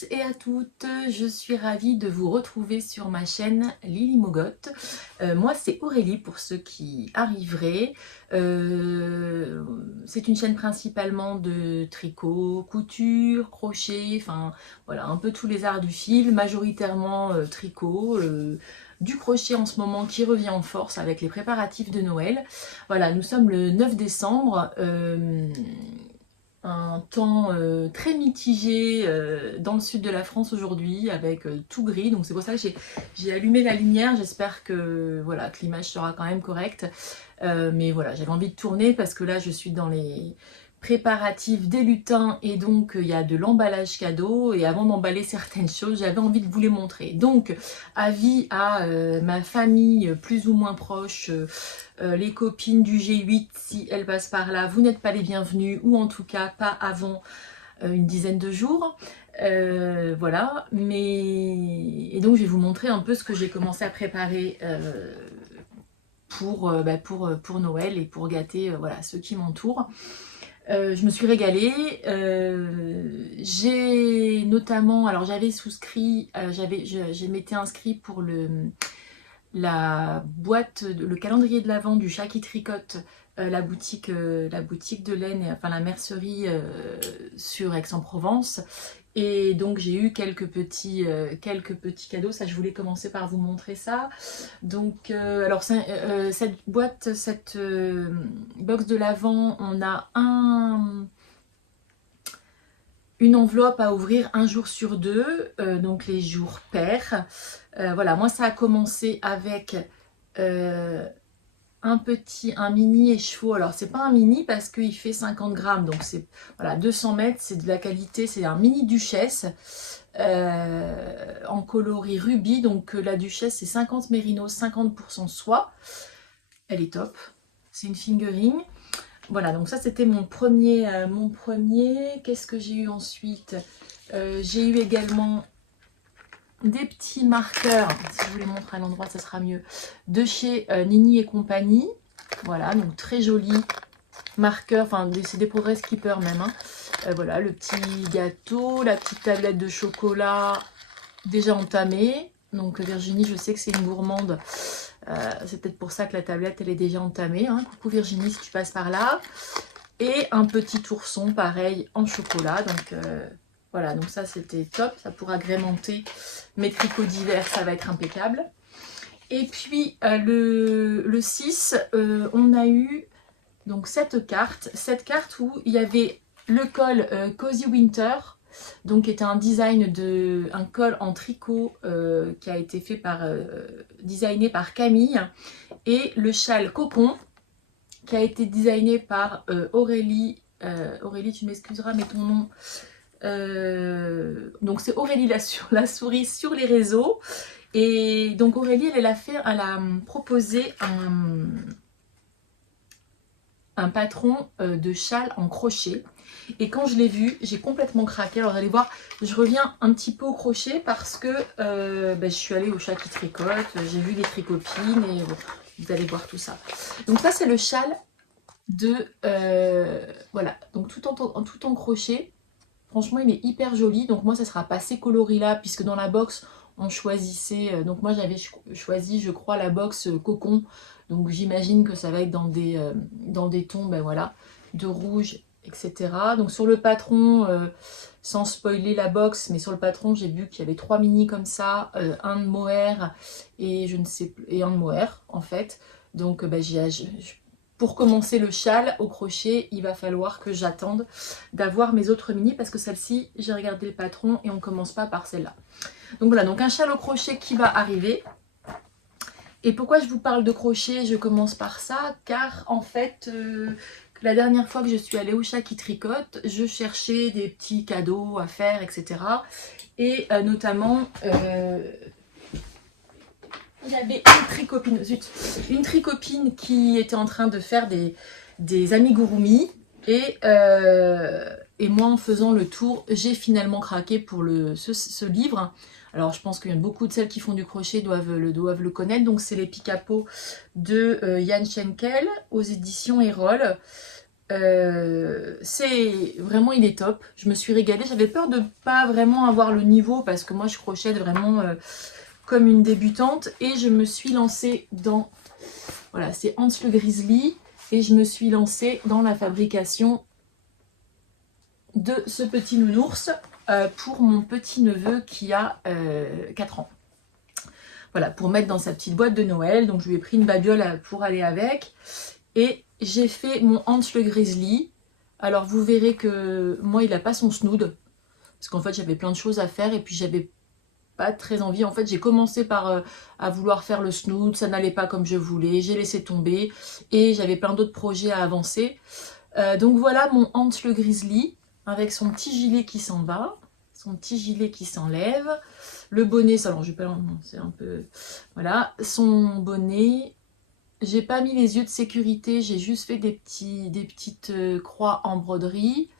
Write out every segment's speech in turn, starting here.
tous et à toutes, je suis ravie de vous retrouver sur ma chaîne Lily Mogotte. Moi c'est Aurélie pour ceux qui arriveraient. C'est une chaîne principalement de tricot, couture, crochet, enfin voilà un peu tous les arts du fil, majoritairement tricot. Du crochet en ce moment qui revient en force avec les préparatifs de Noël. Voilà, nous sommes le 9 décembre. Un temps très mitigé dans le sud de la France aujourd'hui avec tout gris, donc c'est pour ça que j'ai allumé la lumière. J'espère que voilà, que l'image sera quand même correcte, mais voilà, j'avais envie de tourner parce que là je suis dans les préparatifs des lutins et donc il y a de l'emballage cadeau, et avant d'emballer certaines choses j'avais envie de vous les montrer. Donc avis à ma famille plus ou moins proche, les copines du G8, si elles passent par là, vous n'êtes pas les bienvenues, ou en tout cas pas avant une dizaine de jours. Voilà, et donc je vais vous montrer un peu ce que j'ai commencé à préparer pour Noël et pour gâter voilà, ceux qui m'entourent. Je me suis régalée. J'ai notamment, alors j'avais souscrit, je m'étais inscrit pour la boîte, le calendrier de l'Avent du Chat qui tricote, la boutique de laine, enfin la mercerie sur Aix-en-Provence. Et donc j'ai eu quelques petits cadeaux. Ça, je voulais commencer par vous montrer ça. Donc alors cette boîte, cette box de l'Avent, on a une enveloppe à ouvrir un jour sur deux, donc les jours pairs. Voilà, moi ça a commencé avec un mini écheveau. Alors c'est pas un mini parce qu'il fait 50 grammes, donc c'est voilà, 200 mètres, c'est de la qualité, c'est un mini duchesse en coloris rubis. Donc la duchesse c'est 50 mérinos, 50% soie. Elle est top, c'est une fingering. Voilà, donc ça c'était mon premier. Qu'est-ce que j'ai eu ensuite? J'ai eu également des petits marqueurs, si je vous les montre à l'endroit ça sera mieux, de chez Nini et compagnie. Voilà, donc très joli marqueur, enfin c'est des Progress Keeper même, hein. Voilà, le petit gâteau, la petite tablette de chocolat déjà entamée. Donc Virginie, je sais que c'est une gourmande, c'est peut-être pour ça que la tablette elle est déjà entamée, hein. Coucou Virginie si tu passes par là. Et un petit ourson pareil en chocolat, donc voilà, donc ça c'était top, ça pour agrémenter mes tricots d'hiver, ça va être impeccable. Et puis le 6, on a eu donc cette carte où il y avait le col Cozy Winter, donc qui était un design un col en tricot qui a été fait designé par Camille, et le châle cocon qui a été designé par Aurélie. Aurélie, tu m'excuseras, mais ton nom. Donc c'est Aurélie la souris sur les réseaux. Et donc Aurélie, elle a proposé un patron de châle en crochet. Et quand je l'ai vu, j'ai complètement craqué. Alors allez voir, je reviens un petit peu au crochet parce que je suis allée au Chat qui tricote, j'ai vu les tricopines et vous allez voir tout ça. Donc ça c'est le châle de voilà, donc tout en crochet. Franchement il est hyper joli. Donc moi ça sera pas ces coloris là, puisque dans la box on choisissait, donc moi j'avais choisi je crois la box cocon, donc j'imagine que ça va être dans des tons ben voilà, de rouge, etc. Donc sur le patron, sans spoiler la box, mais sur le patron j'ai vu qu'il y avait 3 mini comme ça, un de mohair et je ne sais plus, et un de mohair en fait. Donc pour commencer le châle au crochet, il va falloir que j'attende d'avoir mes autres mini, parce que celle-ci, j'ai regardé le patron et on commence pas par celle-là. Donc voilà, donc un châle au crochet qui va arriver. Et pourquoi je vous parle de crochet? Je commence par ça, car en fait, la dernière fois que je suis allée au Chat qui tricote, je cherchais des petits cadeaux à faire, etc. Et notamment... il y avait une tricopine qui était en train de faire des amigurumi, et moi en faisant le tour, j'ai finalement craqué pour ce livre. Alors je pense qu'il y a beaucoup de celles qui font du crochet doivent le connaître. Donc c'est les picapo de Yann Schenkel aux éditions Erol. C'est vraiment, il est top. Je me suis régalée. J'avais peur de pas vraiment avoir le niveau parce que moi je crochète vraiment comme une débutante. Et je me suis lancée dans, voilà, c'est Hans le Grizzly. Et je me suis lancée dans la fabrication de ce petit nounours pour mon petit neveu qui a 4 ans. Voilà, pour mettre dans sa petite boîte de Noël. Donc je lui ai pris une babiole pour aller avec. Et j'ai fait mon Hans le Grizzly. Alors vous verrez que moi il n'a pas son snood. Parce qu'en fait j'avais plein de choses à faire et puis j'avais pas très envie. En fait j'ai commencé par à vouloir faire le snood. Ça n'allait pas comme je voulais. J'ai laissé tomber. Et j'avais plein d'autres projets à avancer. Donc voilà mon Hans le Grizzly. Avec son petit gilet qui s'en va. Son petit gilet qui s'enlève. Le bonnet, alors je vais pas... c'est un peu... Voilà. Son bonnet... J'ai pas mis les yeux de sécurité, j'ai juste fait des petites croix en broderie.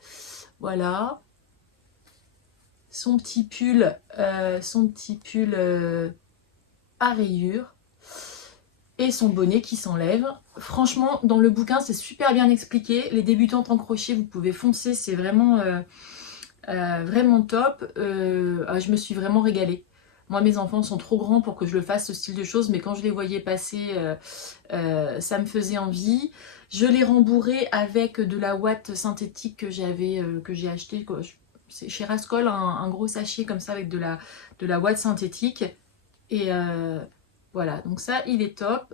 Voilà. Son petit pull à rayures. Et son bonnet qui s'enlève. Franchement, dans le bouquin, c'est super bien expliqué. Les débutantes en crochet, vous pouvez foncer, c'est vraiment, vraiment top. Je me suis vraiment régalée. Moi, mes enfants sont trop grands pour que je le fasse, ce style de choses, mais quand je les voyais passer, ça me faisait envie. Je l'ai rembourré avec de la ouate synthétique que j'ai acheté. C'est chez Rascol, un gros sachet comme ça avec de la ouate synthétique. Et voilà, donc ça, il est top.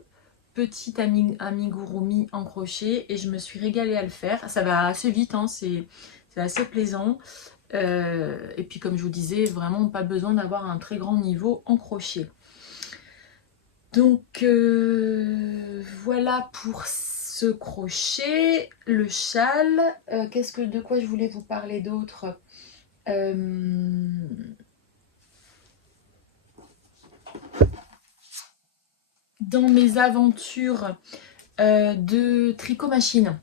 Petit amigurumi en crochet et je me suis régalée à le faire. Ça va assez vite, hein, c'est assez plaisant. Et puis comme je vous disais, vraiment pas besoin d'avoir un très grand niveau en crochet. Donc voilà pour ce crochet, le châle. De quoi je voulais vous parler d'autre? Dans mes aventures de tricot machine.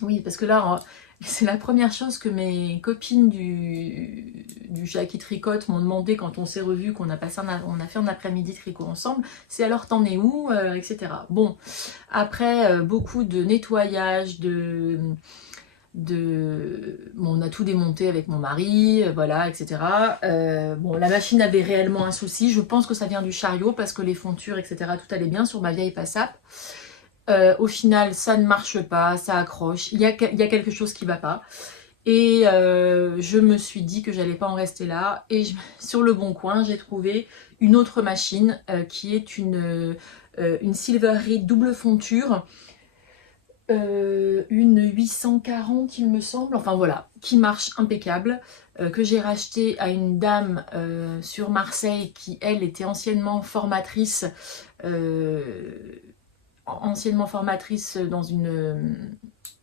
Oui, parce que là, c'est la première chose que mes copines du chat qui tricote m'ont demandé quand on s'est revus, qu'on a fait un après-midi tricot ensemble, c'est alors t'en es où, etc. Bon, après beaucoup de nettoyage, bon, on a tout démonté avec mon mari, voilà, etc. Bon, la machine avait réellement un souci, je pense que ça vient du chariot parce que les fontures, etc., tout allait bien sur ma vieille Passap. Au final, ça ne marche pas, ça accroche, il y a quelque chose qui ne va pas. Et je me suis dit que j'allais pas en rester là. Et sur le Bon Coin, j'ai trouvé une autre machine qui est une Silver Reed double fonture. Une 840 il me semble, enfin voilà, qui marche impeccable, que j'ai racheté à une dame sur Marseille qui elle était anciennement formatrice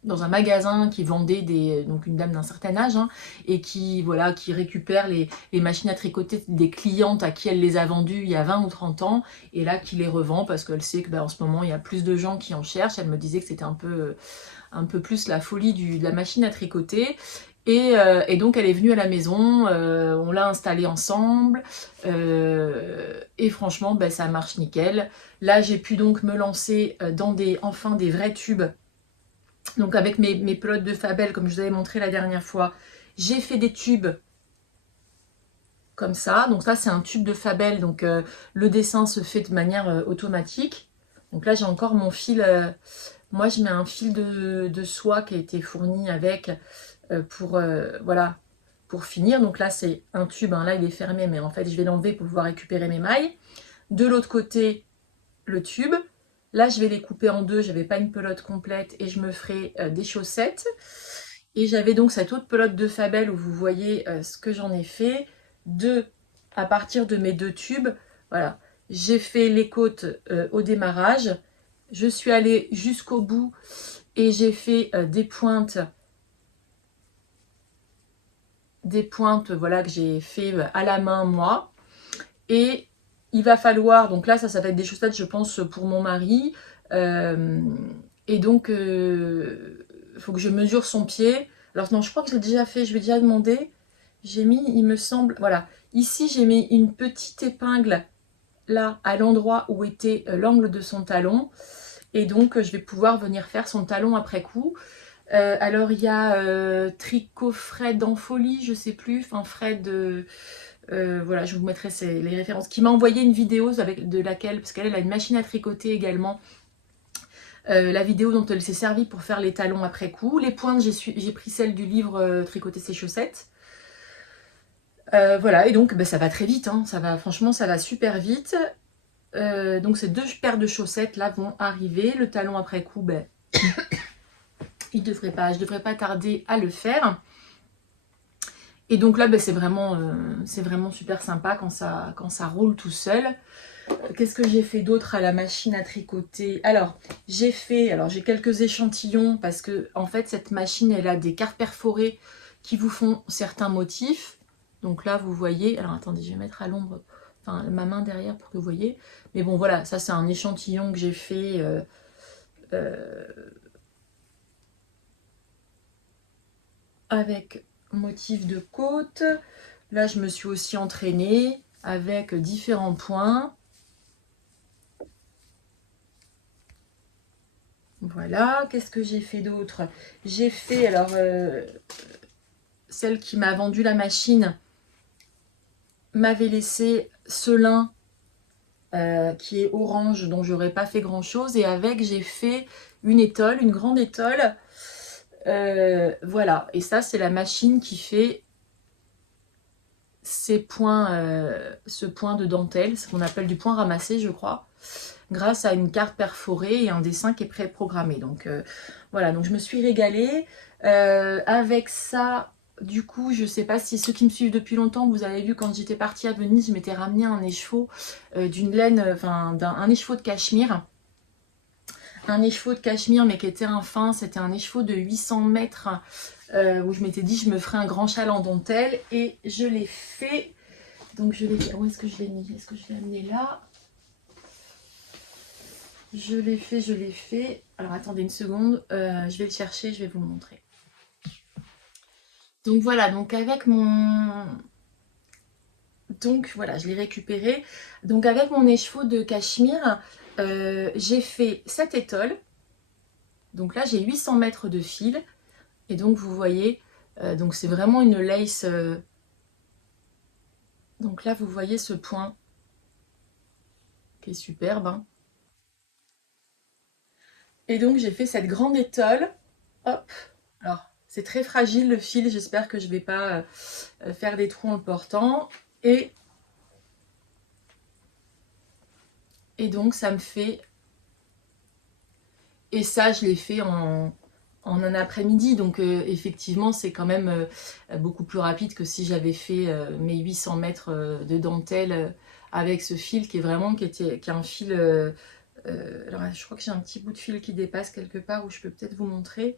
dans un magasin qui vendait donc une dame d'un certain âge, hein, et qui récupère les machines à tricoter des clientes à qui elle les a vendues il y a 20 ou 30 ans, et là qui les revend parce qu'elle sait que en ce moment il y a plus de gens qui en cherchent. Elle me disait que c'était un peu plus la folie de la machine à tricoter. Et donc elle est venue à la maison, on l'a installée ensemble, et franchement ça marche nickel. Là j'ai pu donc me lancer dans enfin des vrais tubes. Donc avec mes pelotes de Fabel, comme je vous avais montré la dernière fois, j'ai fait des tubes comme ça. Donc ça c'est un tube de Fabel, donc le dessin se fait de manière automatique. Donc là j'ai encore mon fil, moi je mets un fil de soie qui a été fourni avec voilà, pour finir. Donc là c'est un tube, hein, là il est fermé, mais en fait je vais l'enlever pour pouvoir récupérer mes mailles. De l'autre côté le tube. Là, je vais les couper en deux. J'avais pas une pelote complète et je me ferai des chaussettes. Et j'avais donc cette autre pelote de Fabel où vous voyez ce que j'en ai fait. À partir de mes deux tubes, voilà. J'ai fait les côtes au démarrage. Je suis allée jusqu'au bout et j'ai fait des pointes. Voilà, que j'ai fait à la main moi. Et il va falloir, donc là ça va être des chaussettes je pense pour mon mari, et donc il faut que je mesure son pied. Alors non, je crois que je l'ai déjà fait, je vais déjà demander. J'ai mis, il me semble, voilà, ici j'ai mis une petite épingle là à l'endroit où était l'angle de son talon, et donc je vais pouvoir venir faire son talon après coup. Alors il y a Tricot Fred en folie, je sais plus, enfin Fred, voilà, je vous mettrai les références, qui m'a envoyé une vidéo de laquelle, parce qu'elle a une machine à tricoter également, la vidéo dont elle s'est servie pour faire les talons après coup. Les pointes, j'ai pris celle du livre Tricoter ses chaussettes. Voilà, et donc ça va très vite, hein, franchement ça va super vite. Donc ces 2 paires de chaussettes là vont arriver. Le talon après coup, ben, je devrais pas tarder à le faire. Et donc là, ben, c'est vraiment super sympa quand ça roule tout seul. Qu'est-ce que j'ai fait d'autre à la machine à tricoter? Alors, j'ai quelques échantillons parce que en fait, cette machine, elle a des cartes perforées qui vous font certains motifs. Donc là, vous voyez, alors attendez, je vais mettre à l'ombre, enfin ma main derrière pour que vous voyez. Mais bon, voilà, ça c'est un échantillon que j'ai fait avec motif de côte. Là, je me suis aussi entraînée avec différents points. Voilà, qu'est-ce que j'ai fait d'autre? J'ai fait, alors, celle qui m'a vendu la machine m'avait laissé ce lin qui est orange, dont j'aurais pas fait grand chose. Et avec, j'ai fait une étole, une grande étole. Voilà, et ça, c'est la machine qui fait ces points, ce point de dentelle, ce qu'on appelle du point ramassé, je crois, grâce à une carte perforée et un dessin qui est pré-programmé. Donc voilà, donc je me suis régalée. Avec ça, du coup, je sais pas si ceux qui me suivent depuis longtemps, vous avez vu quand j'étais partie à Venise, je m'étais ramené un écheveau d'une laine, enfin un écheveau de cachemire. Un écheveau de cachemire, mais qui était un fin, c'était un écheveau de 800 mètres, où je m'étais dit je me ferais un grand châle en dentelle, et je l'ai fait. Donc je l'ai fait. Où est-ce que je l'ai mis? Est-ce que je l'ai amené là? Je l'ai fait. Alors attendez une seconde, je vais le chercher, je vais vous le montrer. Donc voilà, donc avec mon... Donc voilà, je l'ai récupéré. Donc avec mon écheveau de cachemire, j'ai fait cette étole. Donc là, j'ai 800 mètres de fil. Et donc vous voyez, donc c'est vraiment une lace. Donc là, vous voyez ce point qui est superbe, hein. Et donc j'ai fait cette grande étole. Hop. Alors c'est très fragile le fil, j'espère que je ne vais pas faire des trous en le portant. Et donc ça me fait... Et ça, je l'ai fait en un après-midi. Donc effectivement, c'est quand même beaucoup plus rapide que si j'avais fait mes 800 mètres de dentelle avec ce fil qui est un fil... alors je crois que j'ai un petit bout de fil qui dépasse quelque part où je peux peut-être vous montrer.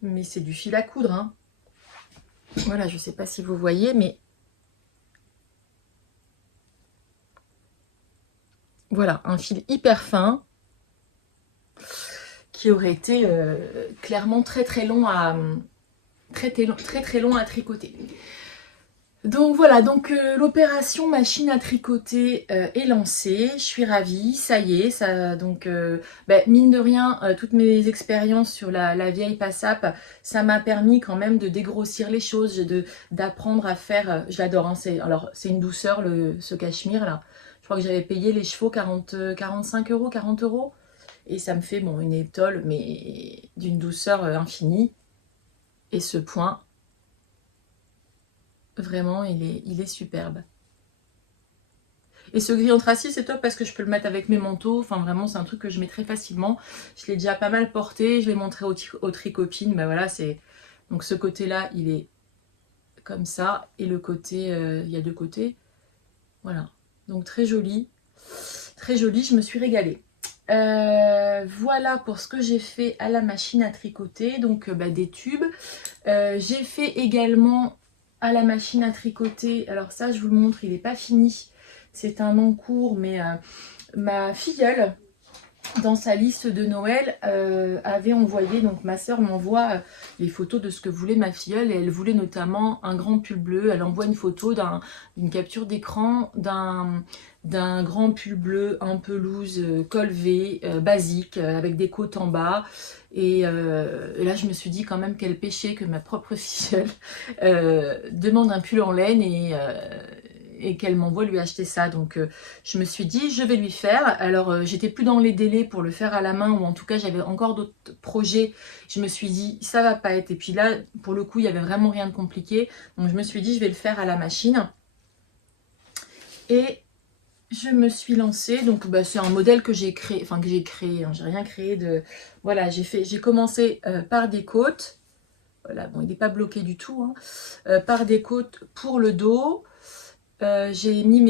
Mais c'est du fil à coudre, hein. Voilà, je ne sais pas si vous voyez, mais... Voilà, un fil hyper fin qui aurait été clairement très long à tricoter. Donc voilà, donc l'opération machine à tricoter est lancée, je suis ravie, ça y est, ça, donc mine de rien, toutes mes expériences sur la vieille Passap, ça m'a permis quand même de dégrossir les choses, d'apprendre à faire, je l'adore, hein, c'est une douceur ce cachemire là, je crois que j'avais payé les chevaux 45 euros, 40 euros, et ça me fait bon, une étole mais d'une douceur infinie, et ce point... Vraiment, il est superbe. Et ce gris anthracite, c'est top parce que je peux le mettre avec mes manteaux. Enfin, vraiment, c'est un truc que je mets très facilement. Je l'ai déjà pas mal porté. Je l'ai montré aux tricopines. Ben voilà, c'est... Donc, ce côté-là, il est comme ça. Et le côté... il y a 2 côtés. Voilà. Donc, très joli. Très joli. Je me suis régalée. Voilà pour ce que j'ai fait à la machine à tricoter. Donc, des tubes. J'ai fait également... à la machine à tricoter, alors ça je vous le montre, il n'est pas fini, c'est un en cours, mais ma filleule, dans sa liste de Noël, avait envoyé, donc ma soeur m'envoie les photos de ce que voulait ma filleule, et elle voulait notamment un grand pull bleu. Elle envoie une photo d'une capture d'écran d'un grand pull bleu un peu loose, col V, basique, avec des côtes en bas. Et là, je me suis dit quand même quel péché que ma propre filleule demande un pull en laine et qu'elle m'envoie lui acheter ça. Donc je me suis dit, je vais lui faire. Alors j'étais plus dans les délais pour le faire à la main, ou en tout cas j'avais encore d'autres projets. Je me suis dit, ça va pas être. Et puis là, pour le coup, il y avait vraiment rien de compliqué. Donc je me suis dit, je vais le faire à la machine. Et je me suis lancée. Donc bah, c'est un modèle que j'ai créé, enfin que j'ai créé, hein, j'ai rien créé de... Voilà, j'ai commencé par des côtes. Voilà, bon, il n'est pas bloqué du tout, hein. Par des côtes pour le dos. J'ai mis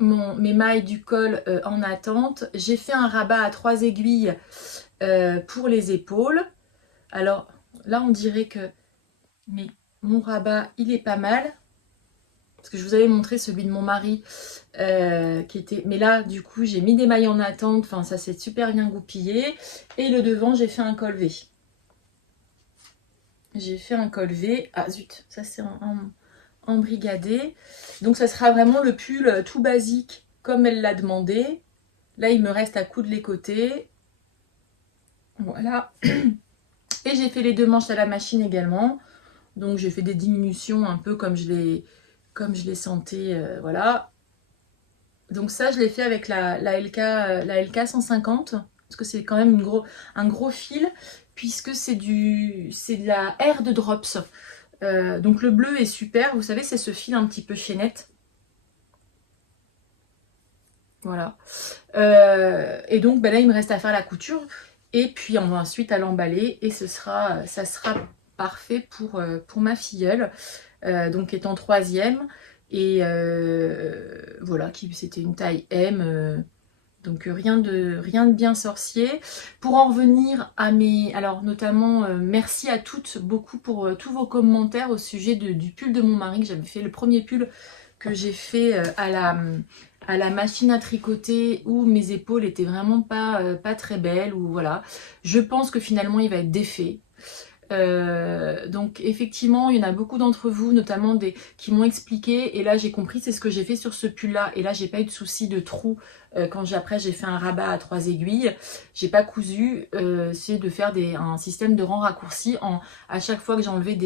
mes mailles du col en attente. J'ai fait un rabat à 3 aiguilles pour les épaules. Alors là, on dirait que mon rabat, il est pas mal. Parce que je vous avais montré celui de mon mari qui était... Mais là, du coup, j'ai mis des mailles en attente. Enfin, ça s'est super bien goupillé. Et le devant, j'ai fait un col V. J'ai fait un col V. Ah zut, ça c'est embrigadé. Donc ça sera vraiment le pull tout basique comme elle l'a demandé. Là il me reste à coudre les côtés. Voilà. Et j'ai fait les 2 manches à la machine également. Donc j'ai fait des diminutions un peu comme je les sentais. Voilà. Donc ça je l'ai fait avec la LK 150. Parce que c'est quand même un gros fil. Puisque c'est de la R de Drops. Donc le bleu est super, vous savez, c'est ce fil un petit peu chaînette. Voilà. Et donc ben là, il me reste à faire la couture. Et puis ensuite à l'emballer. Et ça sera parfait pour ma filleule. Donc qui est en 3e. Et voilà, c'était une taille M. Donc rien de bien sorcier. Pour en revenir à mes... Alors notamment, merci à toutes beaucoup pour tous vos commentaires au sujet du pull de mon mari, que j'avais fait le premier pull que j'ai fait à la machine à tricoter, où mes épaules étaient vraiment pas très belles. Ou voilà. Je pense que finalement il va être défait. Donc effectivement il y en a beaucoup d'entre vous, notamment qui m'ont expliqué, et là j'ai compris, c'est ce que j'ai fait sur ce pull là, et là j'ai pas eu de souci de trou quand après j'ai fait un rabat à 3 aiguilles, j'ai pas cousu, c'est de faire un système de rang raccourci. À chaque fois que j'enlevais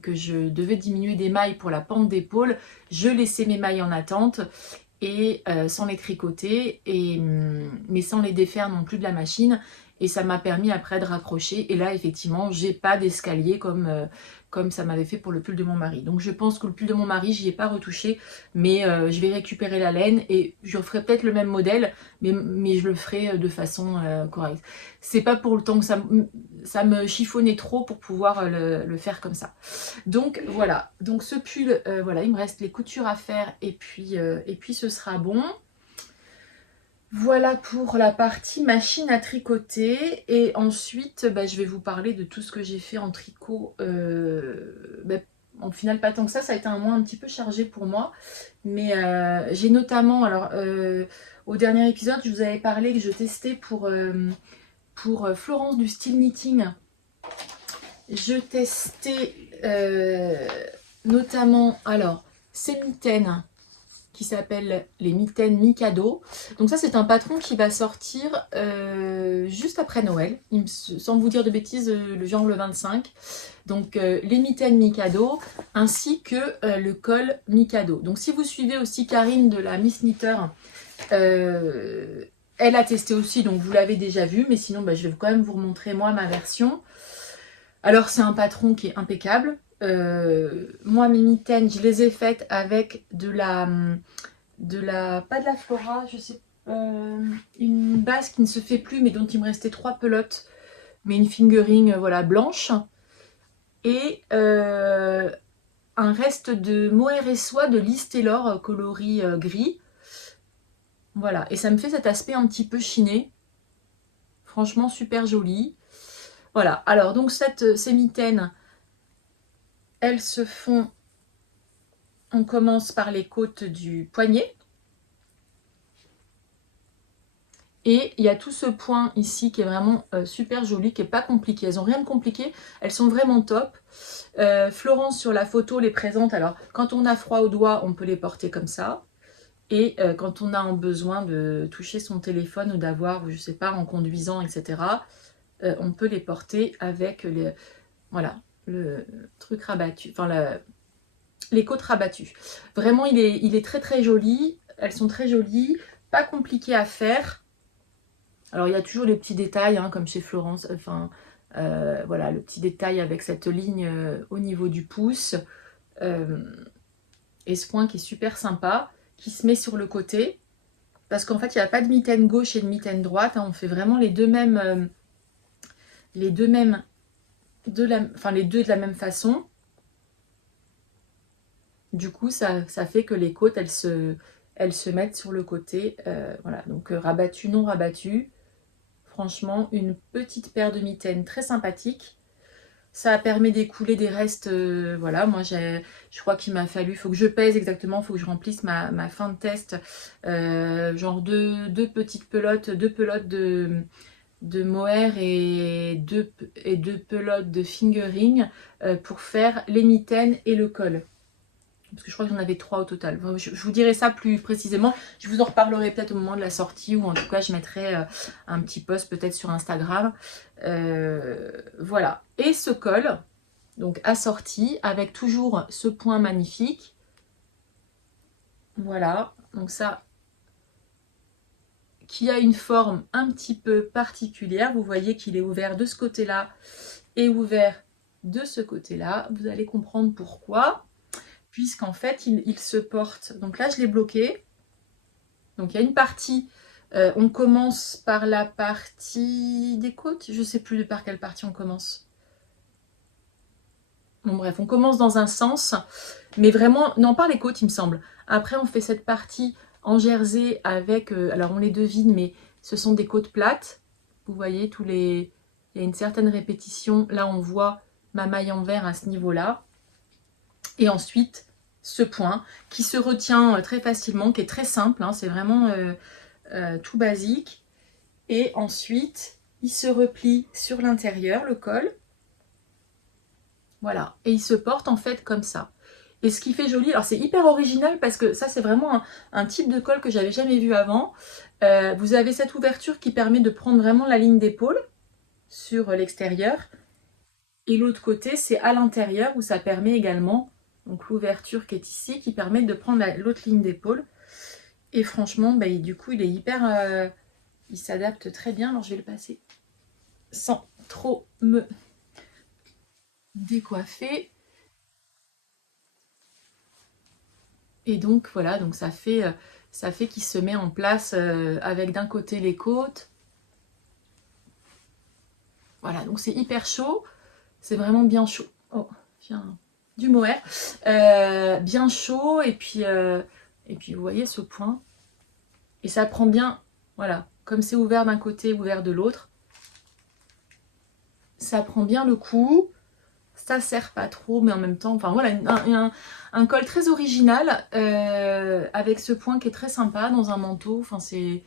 que je devais diminuer des mailles pour la pente d'épaule, je laissais mes mailles en attente et sans les tricoter, mais sans les défaire non plus de la machine. Et ça m'a permis après de raccrocher. Et là, effectivement, j'ai pas d'escalier comme ça m'avait fait pour le pull de mon mari. Donc je pense que le pull de mon mari, j'y ai pas retouché. Mais je vais récupérer la laine et je referai peut-être le même modèle. Mais je le ferai de façon correcte. C'est pas pour le temps que ça me chiffonnait trop pour pouvoir le faire comme ça. Donc voilà. Donc ce pull, voilà, il me reste les coutures à faire. Et puis ce sera bon. Voilà pour la partie machine à tricoter. Et ensuite, bah, je vais vous parler de tout ce que j'ai fait en tricot. Bah, au final, pas tant que ça a été un mois un petit peu chargé pour moi. Mais j'ai notamment, alors au dernier épisode, je vous avais parlé que je testais pour Florence du Style Knitting. Je testais notamment, alors, ces mitaines qui s'appelle les mitaines Mikado. Donc ça c'est un patron qui va sortir juste après Noël, sans vous dire de bêtises, le 25. Donc les mitaines Mikado ainsi que le col Mikado. Donc si vous suivez aussi Karine de la Miss Knitter, elle a testé aussi, donc vous l'avez déjà vu, mais sinon bah, je vais quand même vous remontrer moi ma version. Alors c'est un patron qui est impeccable. Moi mes mitaines je les ai faites avec pas de la Flora, je sais, une base qui ne se fait plus mais dont il me restait 3 pelotes, mais une fingering voilà blanche, et un reste de mohair et soie de Liz Taylor coloris gris. Voilà, et ça me fait cet aspect un petit peu chiné, franchement super joli. Voilà, alors donc ces mitaines, elles se font, on commence par les côtes du poignet. Et il y a tout ce point ici qui est vraiment super joli, qui n'est pas compliqué. Elles n'ont rien de compliqué, elles sont vraiment top. Florence sur la photo les présente. Alors quand on a froid aux doigts, on peut les porter comme ça. Et quand on a en besoin de toucher son téléphone ou d'avoir, je sais pas, en conduisant, etc., on peut les porter avec voilà, le truc rabattu, enfin les côtes rabattues. Vraiment, il est très très joli. Elles sont très jolies, pas compliquées à faire. Alors il y a toujours les petits détails, hein, comme chez Florence, enfin voilà, le petit détail avec cette ligne au niveau du pouce. Et ce point qui est super sympa, qui se met sur le côté. Parce qu'en fait, il n'y a pas de mitaine gauche et de mitaine droite. Hein, on fait vraiment les deux mêmes, les deux de la même façon. Du coup, ça fait que les côtes, elles se mettent sur le côté. Voilà, donc rabattu, non rabattu. Franchement, une petite paire de mitaines très sympathique. Ça permet d'écouler des restes. Voilà, moi, je crois qu'il m'a fallu, il faut que je pèse exactement, il faut que je remplisse ma fin de test. Genre deux petites pelotes, deux pelotes de mohair et deux pelotes de fingering pour faire les mitaines et le col. Parce que je crois que j'en avais 3 au total. Je vous dirai ça plus précisément. Je vous en reparlerai peut-être au moment de la sortie, ou en tout cas je mettrai un petit post peut-être sur Instagram. Voilà. Et ce col, donc assorti, avec toujours ce point magnifique. Voilà. Donc ça, qui a une forme un petit peu particulière. Vous voyez qu'il est ouvert de ce côté-là et ouvert de ce côté-là. Vous allez comprendre pourquoi. Puisqu'en fait, il se porte. Donc là, je l'ai bloqué. Donc il y a une partie, on commence par la partie des côtes. Je ne sais plus par quelle partie on commence. Bon bref, on commence dans un sens, mais vraiment, non, par les côtes, il me semble. Après, on fait cette partie en jersey avec, alors on les devine, mais ce sont des côtes plates. Vous voyez, il y a une certaine répétition. Là, on voit ma maille en vert à ce niveau-là. Et ensuite, ce point qui se retient très facilement, qui est très simple, hein, c'est vraiment tout basique. Et ensuite, il se replie sur l'intérieur, le col. Voilà, et il se porte en fait comme ça. Et ce qui fait joli, alors c'est hyper original parce que ça c'est vraiment un type de col que j'avais jamais vu avant. Vous avez cette ouverture qui permet de prendre vraiment la ligne d'épaule sur l'extérieur. Et l'autre côté, c'est à l'intérieur où ça permet également, donc l'ouverture qui est ici, qui permet de prendre l'autre ligne d'épaule. Et franchement, bah, du coup, il est hyper... il s'adapte très bien. Alors, je vais le passer sans trop me décoiffer. Et donc, voilà, donc ça fait qu'il se met en place avec d'un côté les côtes. Voilà, donc c'est hyper chaud. C'est vraiment bien chaud. Oh, tiens, du mohair. Bien chaud, et puis vous voyez ce point. Et ça prend bien, voilà, comme c'est ouvert d'un côté, ouvert de l'autre. Ça prend bien le coup. Ça sert pas trop, mais en même temps, enfin voilà, un col très original avec ce point qui est très sympa dans un manteau. Enfin, c'est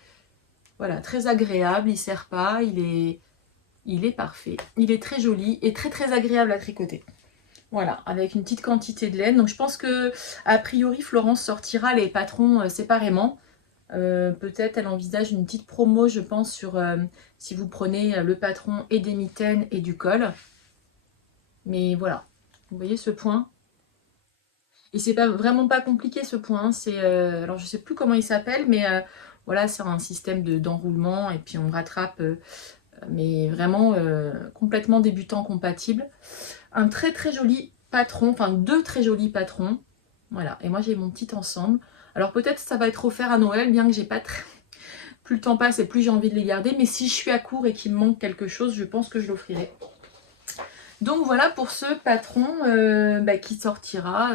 voilà, très agréable. Il sert pas, il est parfait. Il est très joli et très très agréable à tricoter. Voilà, avec une petite quantité de laine. Donc je pense que a priori Florence sortira les patrons séparément. Peut-être elle envisage une petite promo, je pense, sur si vous prenez le patron et des mitaines et du col. Mais voilà, vous voyez ce point. Et c'est vraiment pas compliqué ce point. C'est alors je sais plus comment il s'appelle, mais voilà, c'est un système d'enroulement et puis on rattrape. Mais vraiment complètement débutant compatible. Un très très joli patron, enfin deux très jolis patrons. Voilà, et moi j'ai mon petit ensemble. Alors peut-être ça va être offert à Noël, bien que j'ai pas très... Plus le temps passe et plus j'ai envie de les garder. Mais si je suis à court et qu'il me manque quelque chose, je pense que je l'offrirai. Donc voilà pour ce patron qui sortira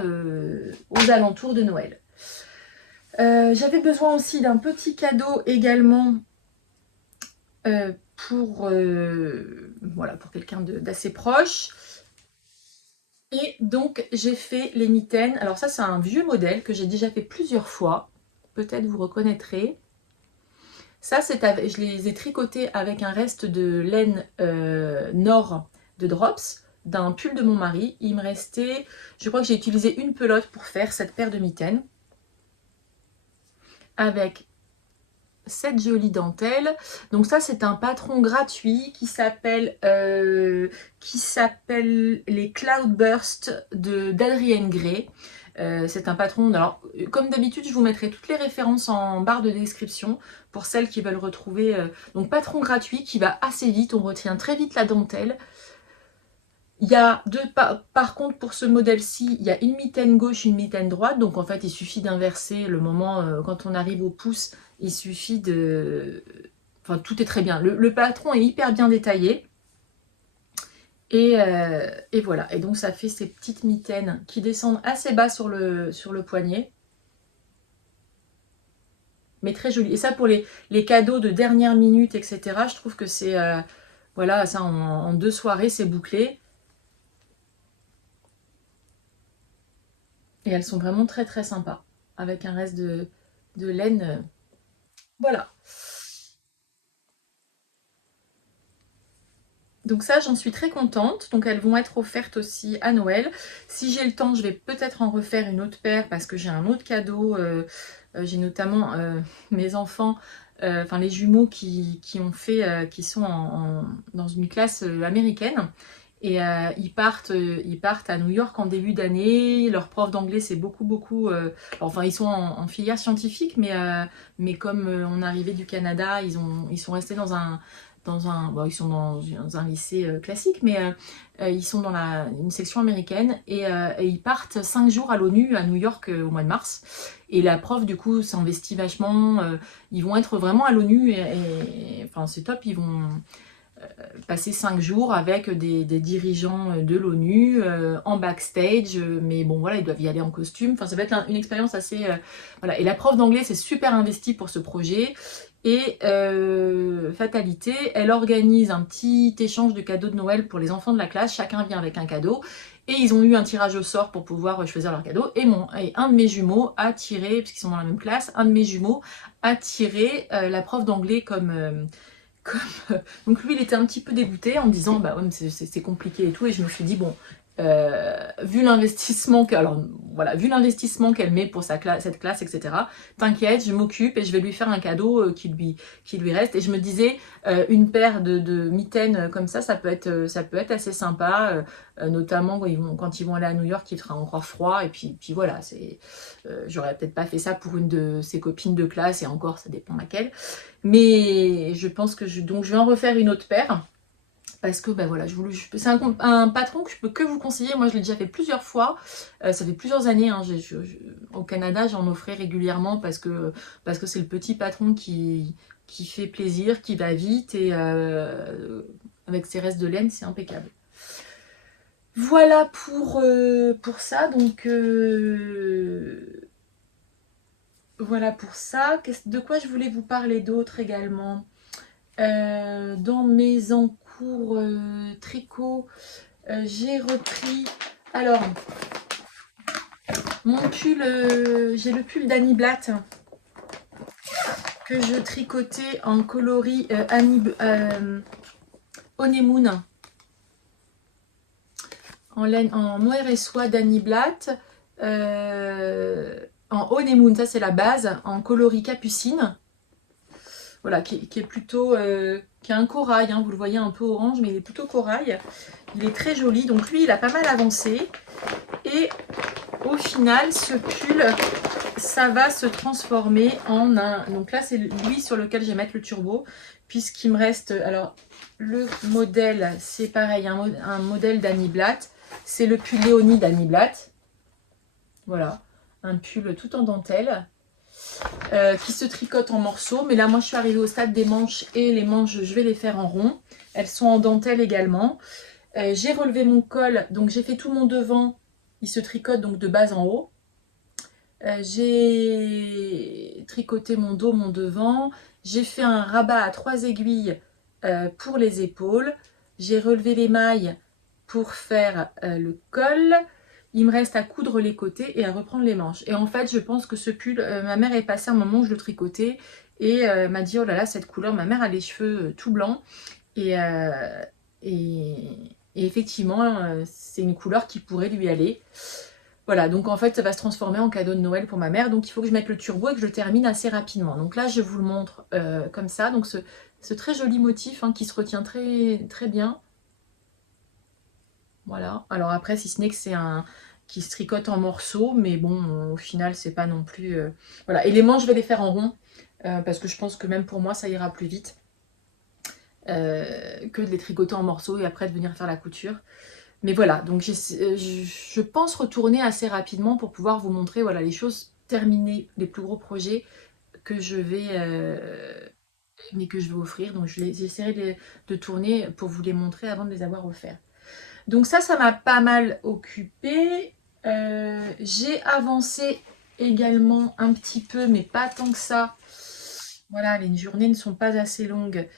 aux alentours de Noël. J'avais besoin aussi d'un petit cadeau également pour quelqu'un d'assez proche. Et donc j'ai fait les mitaines. Alors ça c'est un vieux modèle que j'ai déjà fait plusieurs fois. Peut-être vous reconnaîtrez. Ça, je les ai tricotés avec un reste de laine Nord de Drops, d'un pull de mon mari. Il me restait, je crois que j'ai utilisé une pelote pour faire cette paire de mitaines. Avec cette jolie dentelle. Donc ça, c'est un patron gratuit qui s'appelle les Cloudburst d'Adrienne Gray. C'est un patron, alors comme d'habitude je vous mettrai toutes les références en barre de description pour celles qui veulent retrouver, donc patron gratuit qui va assez vite, on retient très vite la dentelle. Il y a par contre pour ce modèle-ci, il y a une mitaine gauche, une mitaine droite, donc en fait il suffit d'inverser le moment, quand on arrive au pouce, il suffit de... Enfin tout est très bien, le patron est hyper bien détaillé. Et voilà, et donc ça fait ces petites mitaines qui descendent assez bas sur le poignet. Mais très joli. Et ça pour les cadeaux de dernière minute, etc. Je trouve que c'est... voilà, ça en 2 soirées, c'est bouclé. Et elles sont vraiment très très sympas. Avec un reste de laine. Voilà. Donc ça, j'en suis très contente. Donc elles vont être offertes aussi à Noël. Si j'ai le temps, je vais peut-être en refaire une autre paire parce que j'ai un autre cadeau. J'ai notamment mes enfants, enfin les jumeaux qui sont dans une classe américaine. Et ils partent à New York en début d'année. Leur prof d'anglais, c'est beaucoup... enfin, ils sont en filière scientifique, mais comme on arrivait du Canada, ils sont restés bon, ils sont dans un lycée classique, mais ils sont dans une section américaine et ils partent 5 jours à l'ONU à New York au mois de mars. Et la prof, du coup, s'investit vachement. Ils vont être vraiment à l'ONU enfin, c'est top. Ils vont passer 5 jours avec des dirigeants de l'ONU en backstage, mais bon voilà, ils doivent y aller en costume. Enfin, ça va être une expérience assez... voilà. Et la prof d'anglais s'est super investie pour ce projet. Et fatalité, elle organise un petit échange de cadeaux de Noël pour les enfants de la classe. Chacun vient avec un cadeau. Et ils ont eu un tirage au sort pour pouvoir choisir leur cadeau. Et un de mes jumeaux a tiré, parce qu'ils sont dans la même classe, un de mes jumeaux a tiré la prof d'anglais comme... Donc lui, il était un petit peu dégoûté en me disant, bah ouais, c'est compliqué et tout. Et je me suis dit, bon, vu l'investissement vu l'investissement qu'elle met pour cette classe, etc. T'inquiète, je m'occupe et je vais lui faire un cadeau qui lui reste. Et je me disais, une paire de mitaines comme ça peut être assez sympa, notamment quand ils vont aller à New York, il fera encore froid. Et puis voilà, j'aurais peut-être pas fait ça pour une de ses copines de classe, et encore, ça dépend laquelle. Mais je pense que je vais en refaire une autre paire. Parce que ben voilà, c'est un patron que je peux que vous conseiller. Moi, je l'ai déjà fait plusieurs fois. Ça fait plusieurs années. Hein, au Canada, j'en offrais régulièrement parce que c'est le petit patron qui fait plaisir, qui va vite. Et avec ses restes de laine, c'est impeccable. Voilà pour ça. Donc, voilà pour ça. De quoi je voulais vous parler d'autre également dans mes encours tricot, j'ai repris, alors, mon pull, j'ai le pull d'Annie Blatt que je tricotais en coloris Honeymoon, en laine, en mohair et soie d'Annie Blatt, en Honeymoon, ça c'est la base, en coloris Capucine. Voilà, qui est plutôt... qui a un corail, hein, vous le voyez un peu orange, mais il est plutôt corail. Il est très joli, donc lui, il a pas mal avancé. Et au final, ce pull, ça va se transformer en un... Donc là, c'est lui sur lequel je vais mettre le turbo, puisqu'il me reste... Alors, le modèle, c'est pareil, un modèle d'Annie Blatt. C'est le pull Léonie d'Annie Blatt. Voilà, un pull tout en dentelle. Qui se tricotent en morceaux, mais là moi je suis arrivée au stade des manches et les manches je vais les faire en rond. Elles sont en dentelle également. J'ai relevé mon col, donc j'ai fait tout mon devant, il se tricote donc de bas en haut. J'ai tricoté mon dos, mon devant, j'ai fait un rabat à 3 aiguilles pour les épaules, j'ai relevé les mailles pour faire le col. Il me reste à coudre les côtés et à reprendre les manches. Et en fait, je pense que ce pull, ma mère est passée un moment où je le tricotais Et elle m'a dit, oh là là, cette couleur, ma mère a les cheveux tout blancs. Et, et effectivement, c'est une couleur qui pourrait lui aller. Voilà, donc en fait, ça va se transformer en cadeau de Noël pour ma mère. Donc il faut que je mette le turbo et que je le termine assez rapidement. Donc là, je vous le montre comme ça. Donc ce très joli motif hein, qui se retient très, très bien. Voilà. Alors après, si ce n'est que c'est un qui se tricote en morceaux, mais bon, au final, c'est pas non plus... Voilà, et les manches, je vais les faire en rond, parce que je pense que même pour moi, ça ira plus vite que de les tricoter en morceaux et après de venir faire la couture. Mais voilà, donc je pense retourner assez rapidement pour pouvoir vous montrer voilà, les choses terminées, les plus gros projets que je vais... mais que je vais offrir. Donc j'essaierai de tourner pour vous les montrer avant de les avoir offerts. Donc ça m'a pas mal occupée. J'ai avancé également un petit peu, mais pas tant que ça. Voilà, les journées ne sont pas assez longues.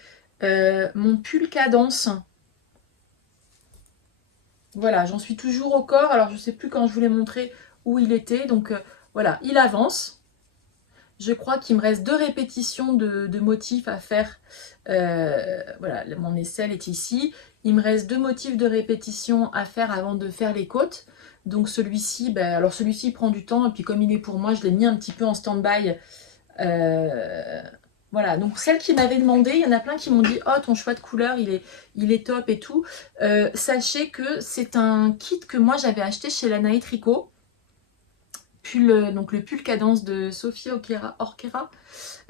Mon pull cadence. Voilà, j'en suis toujours au corps. Alors je sais plus quand je vous l'ai montré où il était. Donc voilà, il avance. Je crois qu'il me reste 2 répétitions de motifs à faire. Voilà, mon aisselle est ici. Il me reste 2 motifs de répétition à faire avant de faire les côtes. Donc celui-ci, ben, alors celui-ci prend du temps. Et puis comme il est pour moi, je l'ai mis un petit peu en stand-by. Voilà, donc celle qui m'avait demandé, il y en a plein qui m'ont dit « Oh, ton choix de couleur, il est top et tout. » Sachez que c'est un kit que moi j'avais acheté chez Lanae Tricot. Donc le pull cadence de Sophie Orkera.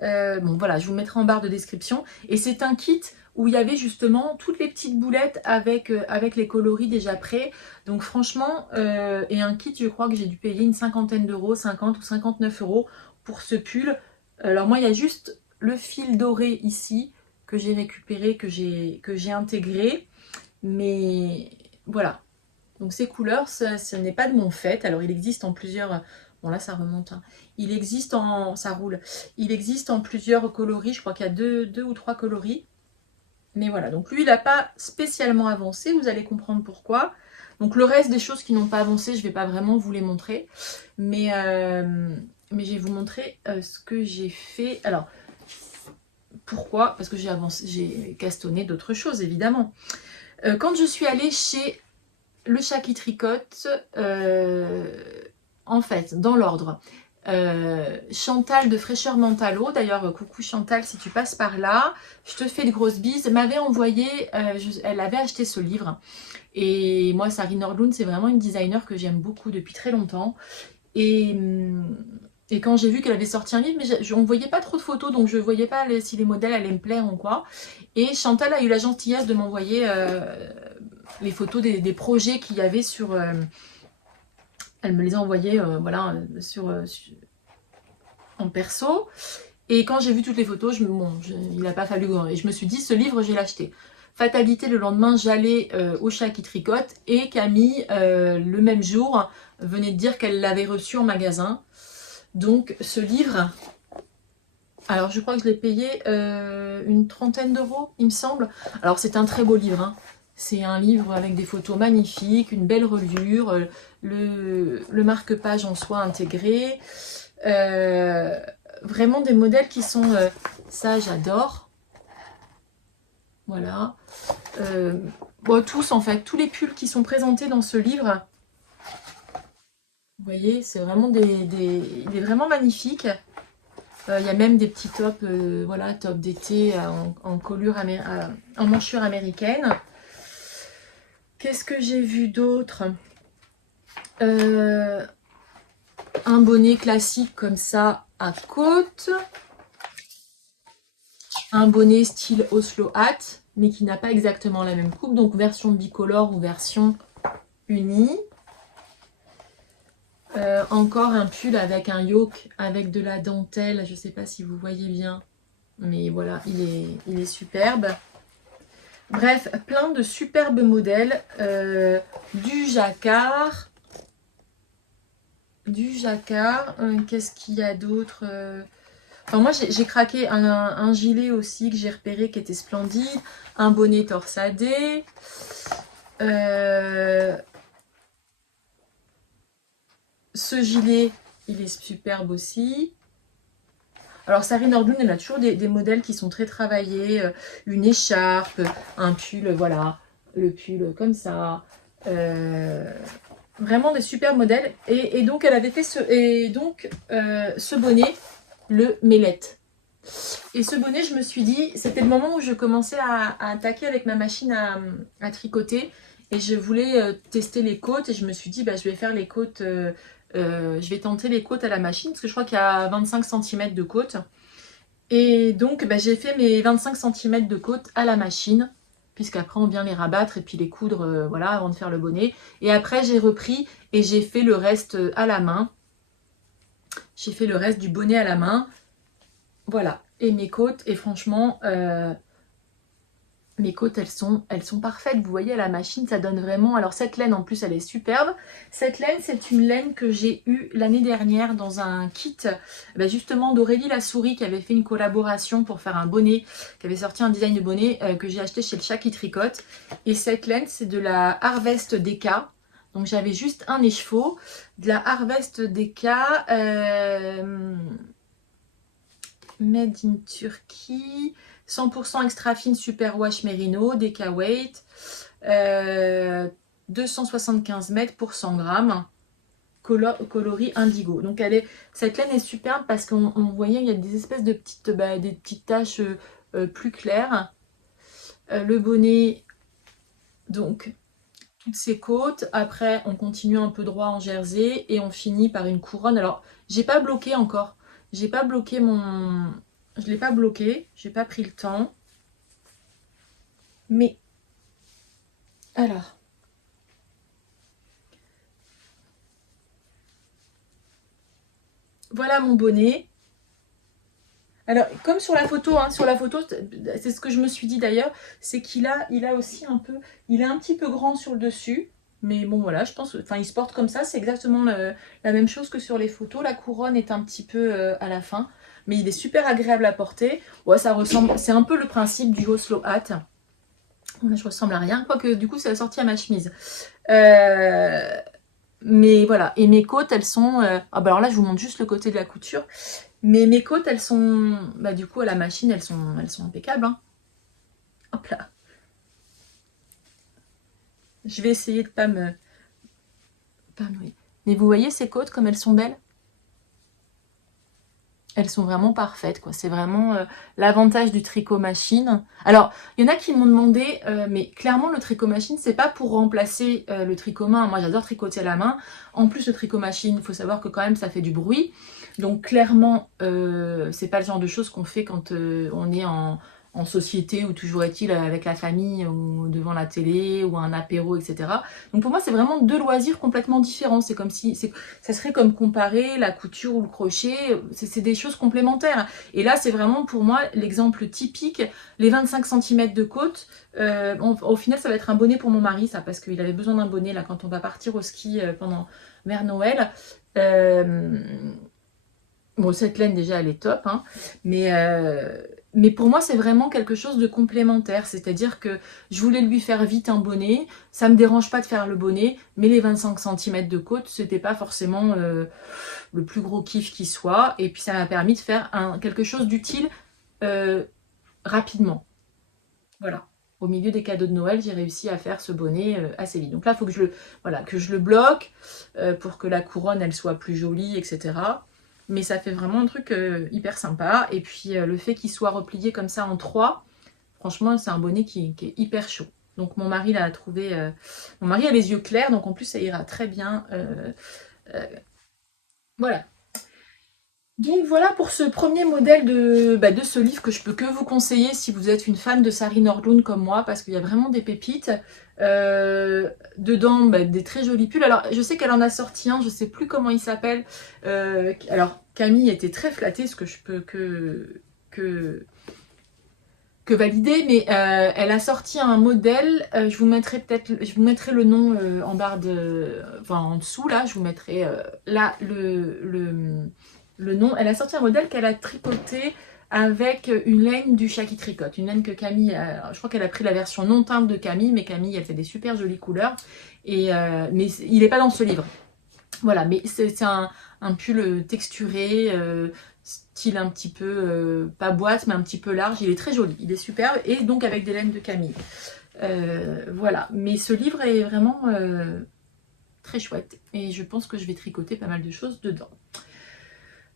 Bon voilà, je vous mettrai en barre de description. Et c'est un kit où il y avait justement toutes les petites boulettes avec les coloris déjà prêts. Donc franchement, et un kit, je crois que j'ai dû payer une cinquantaine d'euros, 50 ou 59 euros pour ce pull. Alors moi, il y a juste le fil doré ici que j'ai récupéré, que j'ai intégré. Mais voilà. Donc ces couleurs, ce n'est pas de mon fait. Alors il existe en plusieurs... Bon là ça remonte. Hein. Il existe en... Ça roule. Il existe en plusieurs coloris. Je crois qu'il y a deux ou trois coloris. Mais voilà. Donc lui il n'a pas spécialement avancé. Vous allez comprendre pourquoi. Donc le reste des choses qui n'ont pas avancé, je ne vais pas vraiment vous les montrer. Mais je vais vous montrer ce que j'ai fait. Alors pourquoi? Parce que j'ai avancé, j'ai castonné d'autres choses évidemment. Quand je suis allée chez Le Chat qui tricote, en fait, dans l'ordre. Chantal de Fraîcheur Mentalo, d'ailleurs coucou Chantal si tu passes par là, je te fais de grosses bises, m'avait envoyé, elle avait acheté ce livre et moi Sari Nordlund c'est vraiment une designer que j'aime beaucoup depuis très longtemps et quand j'ai vu qu'elle avait sorti un livre, mais on ne voyait pas trop de photos donc je ne voyais pas si les modèles allaient me plaire ou quoi, et Chantal a eu la gentillesse de m'envoyer les photos des projets qu'il y avait sur... elle me les a envoyés voilà, en perso. Et quand j'ai vu toutes les photos, il n'a pas fallu... Et je me suis dit, ce livre, je vais l'acheter. Fatalité, le lendemain, j'allais au Chat qui tricote. Et Camille, le même jour, venait de dire qu'elle l'avait reçu en magasin. Donc, ce livre... Alors, je crois que je l'ai payé une trentaine d'euros, il me semble. Alors, c'est un très beau livre, hein. C'est un livre avec des photos magnifiques, une belle reliure, le marque-page en soie intégré. Vraiment des modèles qui sont... ça, j'adore. Voilà. Bon, tous, en fait, tous les pulls qui sont présentés dans ce livre. Vous voyez, c'est vraiment il est vraiment magnifique. Il y a même des petits tops, voilà, tops d'été en manchure américaine. Qu'est-ce que j'ai vu d'autre? Un bonnet classique comme ça à côte. Un bonnet style Oslo Hat, mais qui n'a pas exactement la même coupe. Donc version bicolore ou version unie. Encore un pull avec un yoke, avec de la dentelle. Je ne sais pas si vous voyez bien. Mais voilà, il est superbe. Bref, plein de superbes modèles. Du jacquard. Qu'est-ce qu'il y a d'autre? Enfin, moi, j'ai craqué un gilet aussi que j'ai repéré qui était splendide. Un bonnet torsadé. Ce gilet, il est superbe aussi. Alors Sarine Nordlund, elle a toujours des modèles qui sont très travaillés, une écharpe, un pull, voilà, le pull comme ça. Vraiment des super modèles. Et donc elle avait fait ce bonnet, le Mélette. Et ce bonnet, je me suis dit, c'était le moment où je commençais à attaquer avec ma machine à tricoter. Et je voulais tester les côtes. Et je me suis dit, bah, je vais faire les côtes, je vais tenter les côtes à la machine. Parce que je crois qu'il y a 25 cm de côtes. Et donc, bah, j'ai fait mes 25 cm de côtes à la machine. Puisqu'après, on vient les rabattre et puis les coudre, voilà, avant de faire le bonnet. Et après, j'ai repris et j'ai fait le reste à la main. J'ai fait le reste du bonnet à la main. Voilà, et mes côtes, et franchement, mes côtes, elles sont parfaites. Vous voyez, à la machine, ça donne vraiment... Alors, cette laine, en plus, elle est superbe. Cette laine, c'est une laine que j'ai eue l'année dernière dans un kit, ben justement, d'Aurélie La Souris, qui avait fait une collaboration pour faire un bonnet, qui avait sorti un design de bonnet que j'ai acheté chez le Chat qui tricote. Et cette laine, c'est de la Harvest DK. Donc, j'avais juste un écheveau. De la Harvest DK... Made in Turkey, 100% extra fine super wash merino, DK weight, 275 mètres pour 100 grammes, coloris indigo. Donc cette laine est superbe parce qu'on voyait il y a des espèces de des petites taches plus claires. Le bonnet, donc toutes ces côtes. Après, on continue un peu droit en jersey et on finit par une couronne. Alors, j'ai pas bloqué encore. J'ai pas bloqué mon... Je l'ai pas bloqué. J'ai pas pris le temps. Mais... Alors... Voilà mon bonnet. Alors, comme sur la photo, hein, c'est ce que je me suis dit d'ailleurs, c'est il a aussi un peu... Il est un petit peu grand sur le dessus. Mais bon, voilà, je pense... Enfin, il se porte comme ça. C'est exactement la même chose que sur les photos. La couronne est un petit peu à la fin. Mais il est super agréable à porter. Ouais, ça ressemble... C'est un peu le principe du Oslo Hat. Je ressemble à rien. Quoique, du coup, c'est assorti à ma chemise. Mais voilà. Et mes côtes, elles sont... Ah bah alors là, je vous montre juste le côté de la couture. Mais mes côtes, elles sont... Bah du coup, à la machine, elles sont impeccables. Hein. Hop là. Je vais essayer de pas me... Mais vous voyez ces côtes, comme elles sont belles? Elles sont vraiment parfaites, quoi. C'est vraiment l'avantage du tricot machine. Alors, il y en a qui m'ont demandé, mais clairement, le tricot machine, c'est pas pour remplacer le tricot main. Moi, j'adore tricoter à la main. En plus, le tricot machine, il faut savoir que quand même, ça fait du bruit. Donc, clairement, c'est pas le genre de choses qu'on fait quand on est en société ou toujours est-il avec la famille ou devant la télé ou un apéro, etc. Donc, pour moi, c'est vraiment deux loisirs complètement différents. C'est comme si... Ça serait comme comparer la couture ou le crochet, c'est des choses complémentaires. Et là, c'est vraiment pour moi l'exemple typique, les 25 cm de côte. Au final, ça va être un bonnet pour mon mari, ça, parce qu'il avait besoin d'un bonnet là quand on va partir au ski vers Noël. Bon, cette laine, déjà, elle est top, hein, mais pour moi, c'est vraiment quelque chose de complémentaire. C'est-à-dire que je voulais lui faire vite un bonnet. Ça me dérange pas de faire le bonnet, mais les 25 cm de côte, c'était pas forcément le plus gros kiff qui soit. Et puis, ça m'a permis de faire quelque chose d'utile rapidement. Voilà. Au milieu des cadeaux de Noël, j'ai réussi à faire ce bonnet assez vite. Donc là, il faut que je le bloque pour que la couronne, elle soit plus jolie, etc. Mais ça fait vraiment un truc hyper sympa. Et puis le fait qu'il soit replié comme ça en trois, franchement, c'est un bonnet qui est hyper chaud. Donc mon mari l'a trouvé... Mon mari a les yeux clairs, donc en plus ça ira très bien. Voilà. Donc voilà pour ce premier modèle de ce livre que je peux que vous conseiller si vous êtes une fan de Sarine Nordlund comme moi, parce qu'il y a vraiment des pépites. Dedans, des très jolis pulls. Alors je sais qu'elle en a sorti un, je sais plus comment il s'appelle. Alors Camille était très flattée, ce que je peux que valider, mais elle a sorti un modèle. Je vous mettrai le nom en barre en dessous là. Je vous mettrai là le nom. Elle a sorti un modèle qu'elle a tricoté avec une laine du Chat qui tricote. Une laine que Camille, je crois qu'elle a pris la version non teinte de Camille, mais Camille, elle fait des super jolies couleurs. Mais il n'est pas dans ce livre. Voilà, mais c'est un pull texturé, style un petit peu, pas boîte, mais un petit peu large. Il est très joli, il est superbe, et donc avec des laines de camille. Voilà, mais ce livre est vraiment très chouette, et je pense que je vais tricoter pas mal de choses dedans.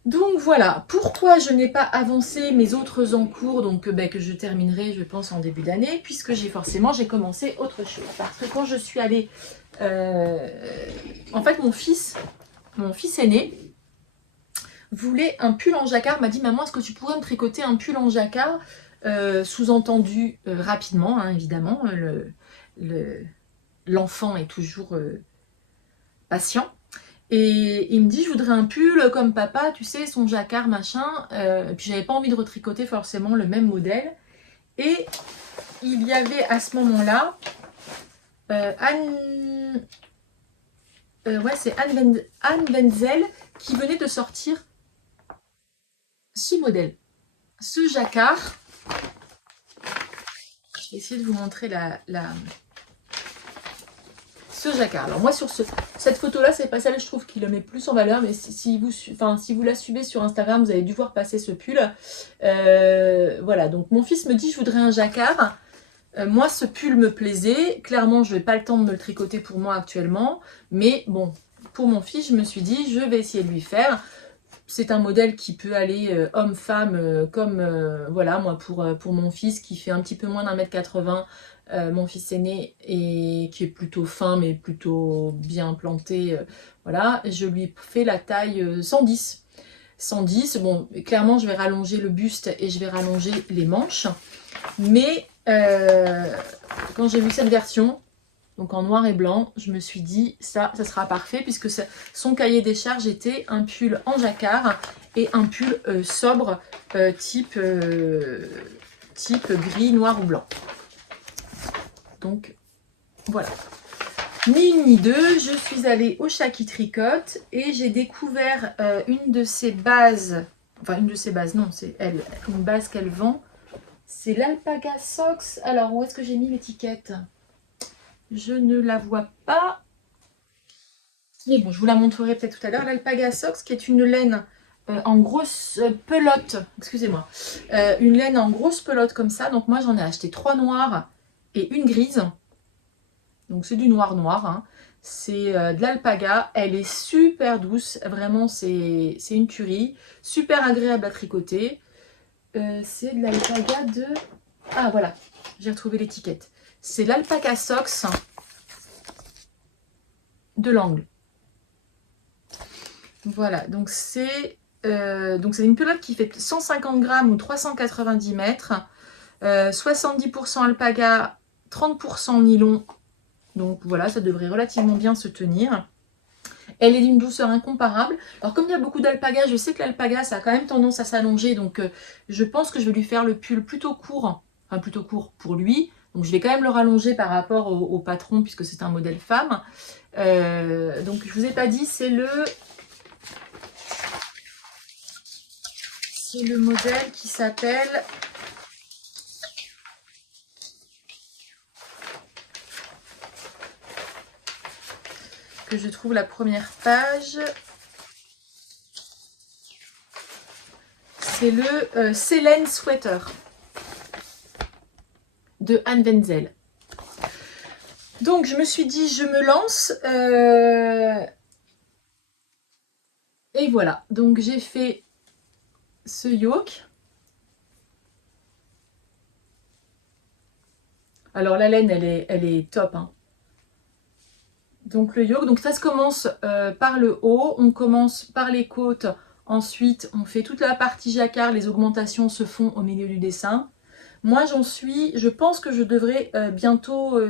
Donc voilà, pourquoi je n'ai pas avancé mes autres encours, donc que je terminerai, je pense, en début d'année, puisque j'ai commencé autre chose. Parce que quand je suis allée... en fait, mon fils aîné voulait un pull en jacquard, m'a dit « Maman, est-ce que tu pourrais me tricoter un pull en jacquard ?» Sous-entendu rapidement, hein, évidemment, l'enfant est toujours patient. Et il me dit, je voudrais un pull comme papa, tu sais, son jacquard, machin. Puis j'avais pas envie de retricoter forcément le même modèle. Et il y avait à ce moment-là Anne Wenzel qui venait de sortir ce modèle, ce jacquard. Je vais essayer de vous montrer ce jacquard. Alors moi sur cette photo là, c'est pas celle je trouve qui le met plus en valeur, mais si vous la suivez sur Instagram, vous avez dû voir passer ce pull. Voilà, donc mon fils me dit je voudrais un jacquard. Moi ce pull me plaisait, clairement je n'ai pas le temps de me le tricoter pour moi actuellement, mais bon, pour mon fils je me suis dit je vais essayer de lui faire. C'est un modèle qui peut aller homme-femme, comme voilà, moi pour mon fils qui fait un petit peu moins d'1,80 m, mon fils aîné, et qui est plutôt fin mais plutôt bien planté, voilà, je lui fais la taille 110. 110, bon, clairement je vais rallonger le buste et je vais rallonger les manches, mais quand j'ai vu cette version, donc en noir et blanc, je me suis dit ça sera parfait, puisque son cahier des charges était un pull en jacquard et un pull sobre type gris, noir ou blanc. Donc voilà. Ni une ni deux, je suis allée au Chat qui tricote et j'ai découvert une de ses bases, enfin une de ses bases, non, c'est elle, une base qu'elle vend. C'est l'Alpaga Socks. Alors, où est-ce que j'ai mis l'étiquette? Je ne la vois pas. Mais bon, je vous la montrerai peut-être tout à l'heure. L'Alpaga Socks, qui est une laine en grosse pelote. Excusez-moi. Une laine en grosse pelote comme ça. Donc moi, j'en ai acheté 3 noires et une grise. Donc c'est du noir-noir. Hein. C'est de l'alpaga. Elle est super douce. Vraiment, c'est une tuerie. Super agréable à tricoter. C'est de l'alpaga de... Ah voilà, j'ai retrouvé l'étiquette. C'est l'Alpaga Socks de l'Angle. Voilà, donc c'est une pelote qui fait 150 grammes ou 390 mètres. 70% alpaga, 30% nylon. Donc voilà, ça devrait relativement bien se tenir. Elle est d'une douceur incomparable. Alors comme il y a beaucoup d'alpaga, je sais que l'alpaga ça a quand même tendance à s'allonger, donc je pense que je vais lui faire le pull plutôt court, enfin plutôt court pour lui. Donc je vais quand même le rallonger par rapport au patron puisque c'est un modèle femme. Donc je vous ai pas dit, c'est le modèle qui s'appelle... que je trouve la première page. C'est le Selene Sweater de Anne Wenzel. Donc je me suis dit je me lance et voilà, donc j'ai fait ce yoke. Alors la laine elle est top hein. Donc le yoke, donc ça se commence par le haut, on commence par les côtes, ensuite on fait toute la partie jacquard, les augmentations se font au milieu du dessin. Moi j'en suis, je pense que je devrais bientôt,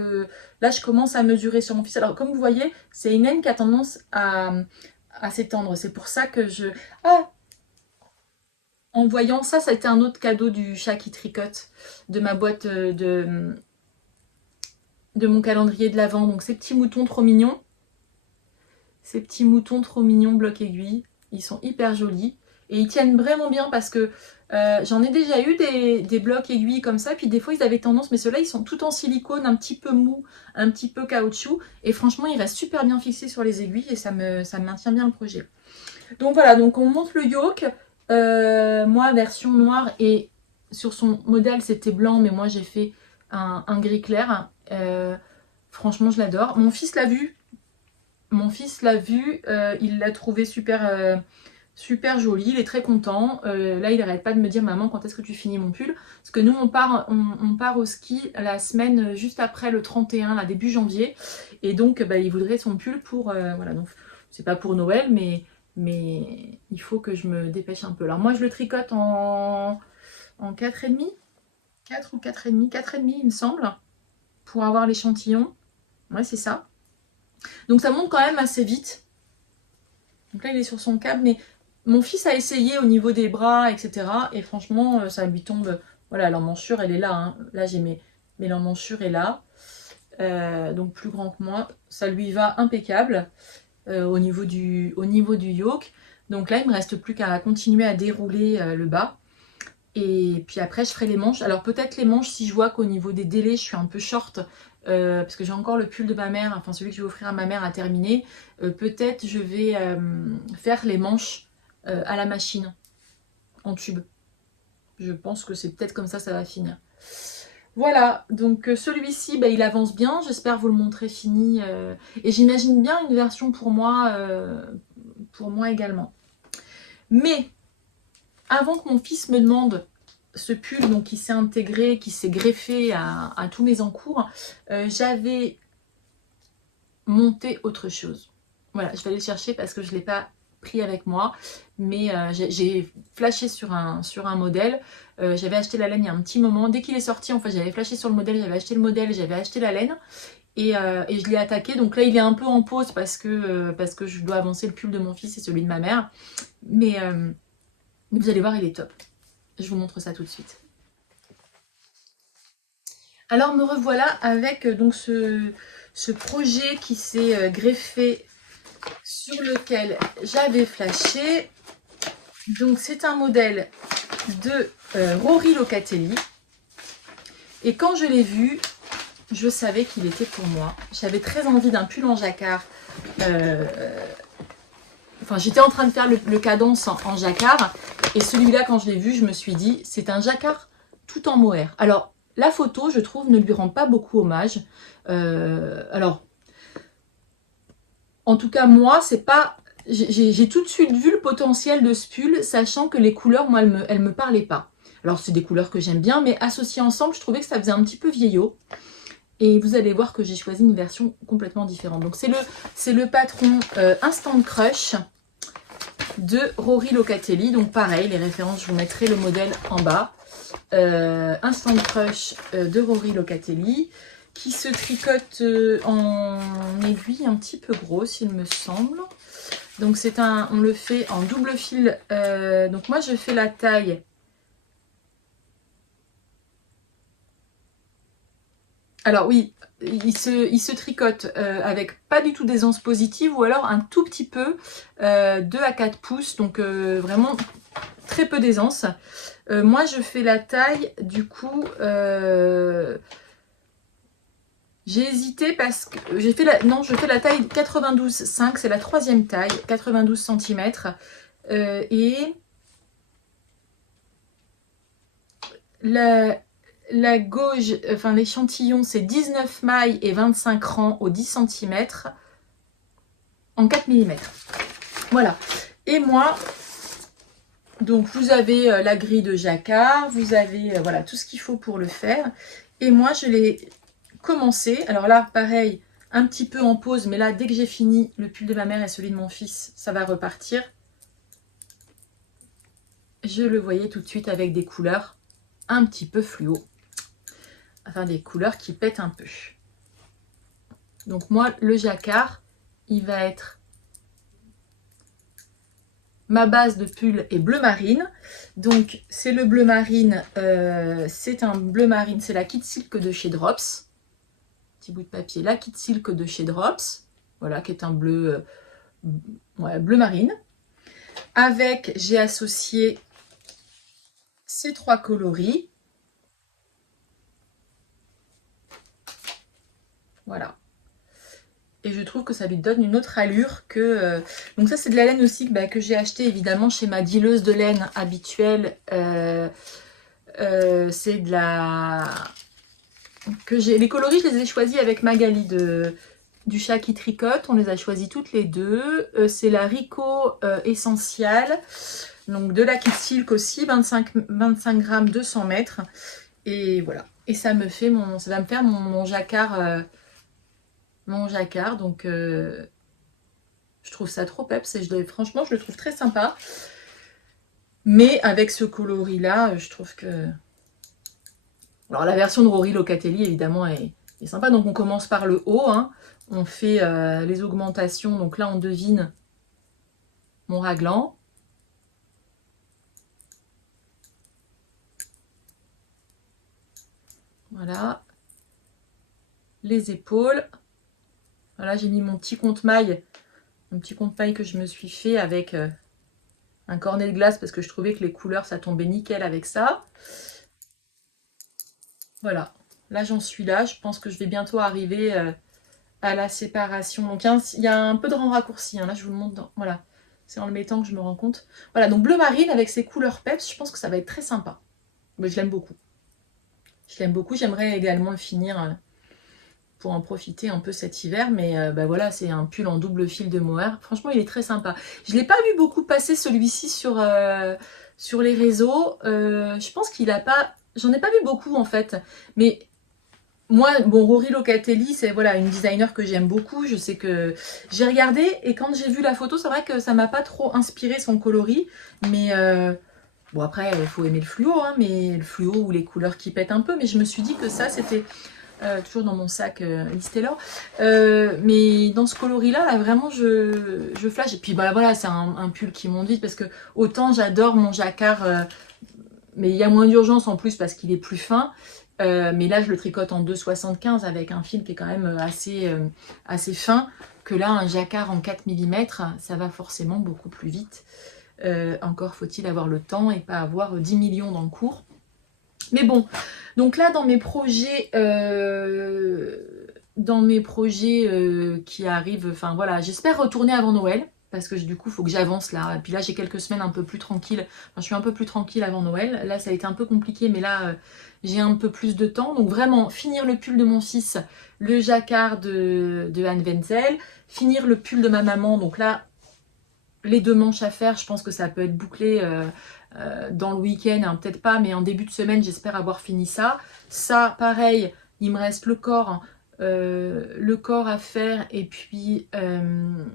là je commence à mesurer sur mon fils. Alors comme vous voyez, c'est une laine qui a tendance à s'étendre, c'est pour ça que je... Ah, en voyant ça, ça a été un autre cadeau du Chat qui tricote, de ma boîte de mon calendrier de l'Avent. Donc ces petits moutons trop mignons. Ces petits moutons trop mignons bloc aiguille. Ils sont hyper jolis. Et ils tiennent vraiment bien parce que j'en ai déjà eu des blocs aiguilles comme ça. Puis des fois ils avaient tendance, mais ceux-là ils sont tout en silicone, un petit peu mou, un petit peu caoutchouc. Et franchement ils restent super bien fixés sur les aiguilles et ça me maintient bien le projet. Donc voilà, donc on monte le yoke. Moi, version noire, et sur son modèle, c'était blanc, mais moi, j'ai fait un gris clair. Franchement, je l'adore. Mon fils l'a vu. Mon fils l'a vu, il l'a trouvé super, super joli, il est très content. Là, il n'arrête pas de me dire, maman, quand est-ce que tu finis mon pull? Parce que nous, on part au ski la semaine juste après le 31, là, début janvier. Et donc, bah, il voudrait son pull pour... voilà, donc c'est pas pour Noël, mais il faut que je me dépêche un peu. Alors moi, je le tricote en 4,5. 4 ou 4,5. 4,5, il me semble, pour avoir l'échantillon. Ouais, c'est ça. Donc ça monte quand même assez vite. Donc là, il est sur son câble, mais mon fils a essayé au niveau des bras, etc. Et franchement, ça lui tombe... Voilà, l'emmanchure, elle est là. Hein. Là, j'ai mes l'emmanchure est là. Donc plus grand que moi. Ça lui va impeccable au niveau du yoke. Donc là, il ne me reste plus qu'à continuer à dérouler le bas. Et puis après, je ferai les manches. Alors peut-être les manches, si je vois qu'au niveau des délais, je suis un peu short, parce que j'ai encore le pull de ma mère, enfin celui que je vais offrir à ma mère à terminer, peut-être je vais faire les manches à la machine, en tube. Je pense que c'est peut-être comme ça va finir. Voilà, donc celui-ci, bah, il avance bien, j'espère vous le montrer fini. Et j'imagine bien une version pour moi également. Mais avant que mon fils me demande ce pull donc, qui s'est intégré, qui s'est greffé à tous mes encours, j'avais monté autre chose. Voilà, je vais aller le chercher parce que je ne l'ai pas pris avec moi, mais j'ai flashé sur un modèle. J'avais acheté la laine il y a un petit moment. Dès qu'il est sorti, en fait, j'avais flashé sur le modèle, j'avais acheté le modèle, j'avais acheté la laine. Et je l'ai attaqué. Donc là, il est un peu en pause parce que je dois avancer le pull de mon fils et celui de ma mère. Mais vous allez voir, il est top. Je vous montre ça tout de suite. Alors me revoilà avec donc ce projet qui s'est greffé sur lequel j'avais flashé. Donc c'est un modèle de Rory Locatelli. Et quand je l'ai vu, je savais qu'il était pour moi. J'avais très envie d'un pull en jacquard. Enfin, j'étais en train de faire le cadence en jacquard. Et celui-là, quand je l'ai vu, je me suis dit, c'est un jacquard tout en mohair. Alors, la photo, je trouve, ne lui rend pas beaucoup hommage. Alors, en tout cas, moi, c'est pas... J'ai tout de suite vu le potentiel de ce pull, sachant que les couleurs, moi, elles me parlaient pas. Alors, c'est des couleurs que j'aime bien, mais associées ensemble, je trouvais que ça faisait un petit peu vieillot. Et vous allez voir que j'ai choisi une version complètement différente. Donc, c'est le patron Instant Crush de Rory Locatelli. Donc, pareil, les références, je vous mettrai le modèle en bas. Instant Crush de Rory Locatelli, qui se tricote en aiguille un petit peu grosse, il me semble. Donc on le fait en double fil. Donc moi je fais la taille. Alors oui, il se tricote avec pas du tout d'aisance positive ou alors un tout petit peu 2 à 4 pouces. Donc vraiment très peu d'aisance. Moi je fais la taille du coup... j'ai hésité parce que j'ai fait je fais la taille 92,5, c'est la 3e taille, 92 cm. Et la gauge, enfin l'échantillon, c'est 19 mailles et 25 rangs au 10 cm en 4 mm. Voilà. Et moi, donc vous avez la grille de jacquard, vous avez voilà tout ce qu'il faut pour le faire. Et moi, je l'ai commencer. Alors là, pareil, un petit peu en pause, mais là, dès que j'ai fini le pull de ma mère et celui de mon fils, ça va repartir. Je le voyais tout de suite avec des couleurs un petit peu fluo. Enfin, des couleurs qui pètent un peu. Donc moi, le jacquard, il va être... Ma base de pull est bleu marine. Donc, c'est le bleu marine. C'est un bleu marine. C'est la Kit Silk de chez Drops. Bout de papier, la Kit Silk de chez Drops, voilà, qui est un bleu, ouais, bleu marine. Avec, j'ai associé ces 3 coloris. Voilà. Et je trouve que ça lui donne une autre allure que... Donc ça, c'est de la laine aussi que j'ai acheté évidemment chez ma dealeuse de laine habituelle. C'est de la... Les coloris, je les ai choisis avec Magali du chat qui tricote. On les a choisis toutes les deux. C'est la Rico Essential. Donc de la Kid Silk aussi, 25 grammes, 200 mètres. Et voilà. Et ça va me faire mon jacquard. Donc je trouve ça trop peps. Et franchement, je le trouve très sympa. Mais avec ce coloris-là, je trouve que... Alors la version de Rory Locatelli, évidemment, est sympa. Donc on commence par le haut. Hein. On fait les augmentations. Donc là, on devine mon raglan. Voilà. Les épaules. Voilà, j'ai mis mon petit compte-maille. Un petit compte-maille que je me suis fait avec un cornet de glace parce que je trouvais que les couleurs, ça tombait nickel avec ça. Voilà. Là, j'en suis là. Je pense que je vais bientôt arriver à la séparation. Donc, il y a un peu de rang raccourci. Hein. Là, je vous le montre. Voilà. C'est en le mettant que je me rends compte. Voilà, donc bleu marine avec ses couleurs peps. Je pense que ça va être très sympa. Mais je l'aime beaucoup. Je l'aime beaucoup. J'aimerais également le finir pour en profiter un peu cet hiver. Mais voilà, c'est un pull en double fil de mohair. Franchement, il est très sympa. Je ne l'ai pas vu beaucoup passer celui-ci sur les réseaux. Je pense qu'il n'a pas... J'en ai pas vu beaucoup en fait. Mais moi, bon, Rory Locatelli, c'est voilà, une designer que j'aime beaucoup. Je sais que j'ai regardé et quand j'ai vu la photo, c'est vrai que ça m'a pas trop inspiré son coloris. Mais bon, après, il faut aimer le fluo, hein, mais le fluo ou les couleurs qui pètent un peu. Mais je me suis dit que ça, c'était toujours dans mon sac Liz Taylor. Mais dans ce coloris-là, là, vraiment, je flash. Et puis voilà, c'est un pull qui monte vite parce que autant j'adore mon jacquard, mais il y a moins d'urgence en plus parce qu'il est plus fin. Mais là, je le tricote en 2,75 avec un fil qui est quand même assez fin. Que là, un jacquard en 4 mm, ça va forcément beaucoup plus vite. Encore faut-il avoir le temps et pas avoir 10 millions dans le cours. Mais bon, donc là, dans mes projets qui arrivent, enfin voilà, j'espère retourner avant Noël. Parce que du coup, il faut que j'avance là. Et puis là, j'ai quelques semaines un peu plus tranquilles. Enfin, je suis un peu plus tranquille avant Noël. Là, ça a été un peu compliqué, mais là, j'ai un peu plus de temps. Donc vraiment, finir le pull de mon fils, le jacquard de Anne Wenzel, finir le pull de ma maman. Donc là, les 2 manches à faire, je pense que ça peut être bouclé dans le week-end. Hein, peut-être pas, mais en début de semaine, j'espère avoir fini ça. Ça, pareil, il me reste le corps à faire. Et puis,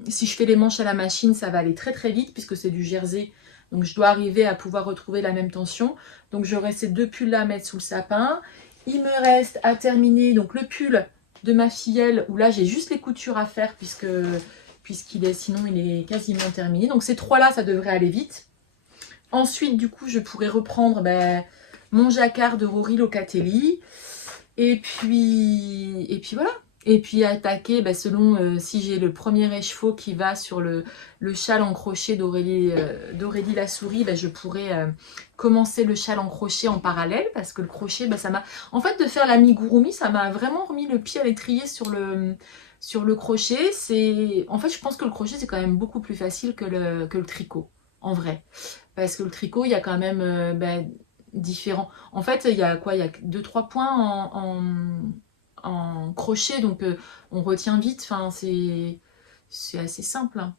si je fais les manches à la machine, ça va aller très très vite puisque c'est du jersey. Donc je dois arriver à pouvoir retrouver la même tension. Donc j'aurai ces 2 pulls là à mettre sous le sapin. Il me reste à terminer donc le pull de ma filleule où là j'ai juste les coutures à faire sinon il est quasiment terminé. Donc ces 3 là, ça devrait aller vite. Ensuite du coup je pourrais reprendre mon jacquard de Rory Locatelli. Et puis voilà. Et puis attaquer selon si j'ai le premier écheveau qui va sur le châle en crochet d'Aurélie Lasouris, je pourrais commencer le châle en crochet en parallèle parce que le crochet, ça m'a... En fait, de faire l'amigurumi, ça m'a vraiment remis le pied à l'étrier sur le crochet. En fait, je pense que le crochet, c'est quand même beaucoup plus facile que le tricot, en vrai. Parce que le tricot, il y a quand même... différents. En fait, il y a quoi? Il y a 2-3 points en crochet, donc on retient vite. Enfin, c'est assez simple. Hein.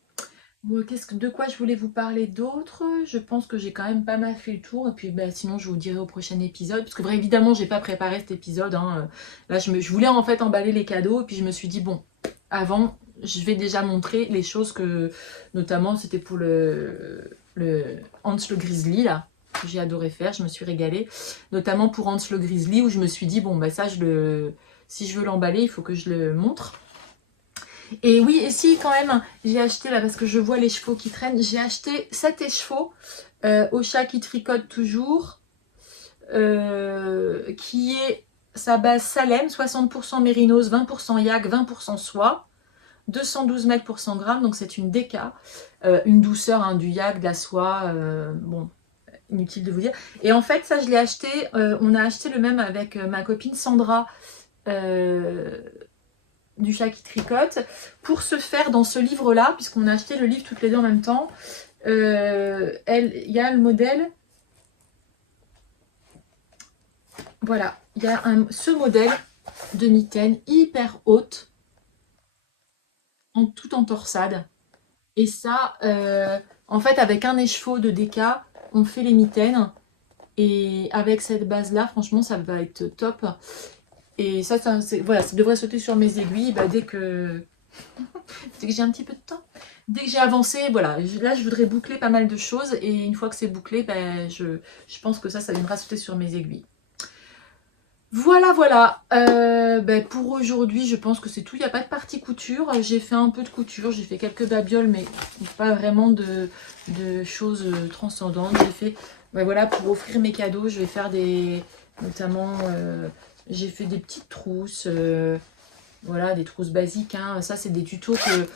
De quoi je voulais vous parler d'autre? Je pense que j'ai quand même pas mal fait le tour. Et puis sinon, je vous dirai au prochain épisode. Parce que évidemment, j'ai pas préparé cet épisode. Hein. Là, je voulais en fait emballer les cadeaux. Et puis je me suis dit, bon, avant, je vais déjà montrer les choses que... Notamment, c'était pour le Hans le Grizzly, là. Que j'ai adoré faire, je me suis régalée, notamment pour Hans le Grizzly où je me suis dit bon ça si je veux l'emballer il faut que je le montre. Et oui, et si quand même j'ai acheté là parce que je vois les chevaux qui traînent, j'ai acheté 7 écheveaux au chat qui tricote toujours qui est sa base Salem, 60% mérinos, 20% yak, 20% soie, 212 mètres pour 100 grammes, donc c'est une DK, une douceur, hein, du yak, de la soie, bon, inutile de vous dire. Et en fait, ça, je l'ai acheté, on a acheté le même avec ma copine Sandra du chat qui tricote. Pour ce faire, dans ce livre-là, puisqu'on a acheté le livre toutes les deux en même temps, il y a le modèle. Voilà, il y a ce modèle de mitaine hyper haute, tout en torsade. Et ça, en fait, avec un écheveau de déca, on fait les mitaines. Et avec cette base-là, franchement, ça va être top. Et ça voilà, ça devrait sauter sur mes aiguilles dès que j'ai un petit peu de temps. Dès que j'ai avancé, voilà, là je voudrais boucler pas mal de choses. Et une fois que c'est bouclé, je pense que ça viendra sauter sur mes aiguilles. Voilà, voilà. Pour aujourd'hui, je pense que c'est tout. Il n'y a pas de partie couture. J'ai fait un peu de couture. J'ai fait quelques babioles, mais pas vraiment de choses transcendantes. J'ai fait, voilà, pour offrir mes cadeaux, je vais faire notamment, j'ai fait des petites trousses. Voilà, des trousses basiques. Hein. Ça, c'est des tutos que,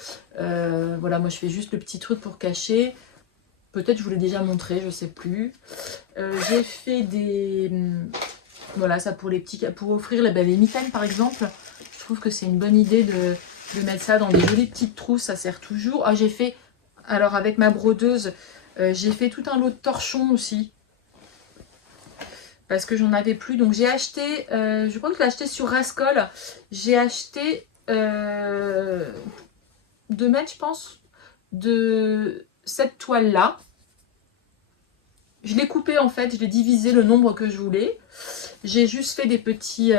voilà, moi je fais juste le petit truc pour cacher. Peut-être je vous l'ai déjà montré, je sais plus. J'ai fait des... Voilà, ça pour offrir les mitaines par exemple. Je trouve que c'est une bonne idée de mettre ça dans des jolies petites trousses, ça sert toujours. Ah, j'ai fait, alors avec ma brodeuse, j'ai fait tout un lot de torchons aussi. Parce que j'en avais plus. Donc j'ai acheté, je crois que je l'ai acheté sur Rascol. J'ai acheté 2 mètres, je pense, de cette toile-là. Je l'ai coupé en fait, je l'ai divisé le nombre que je voulais. J'ai juste fait des petites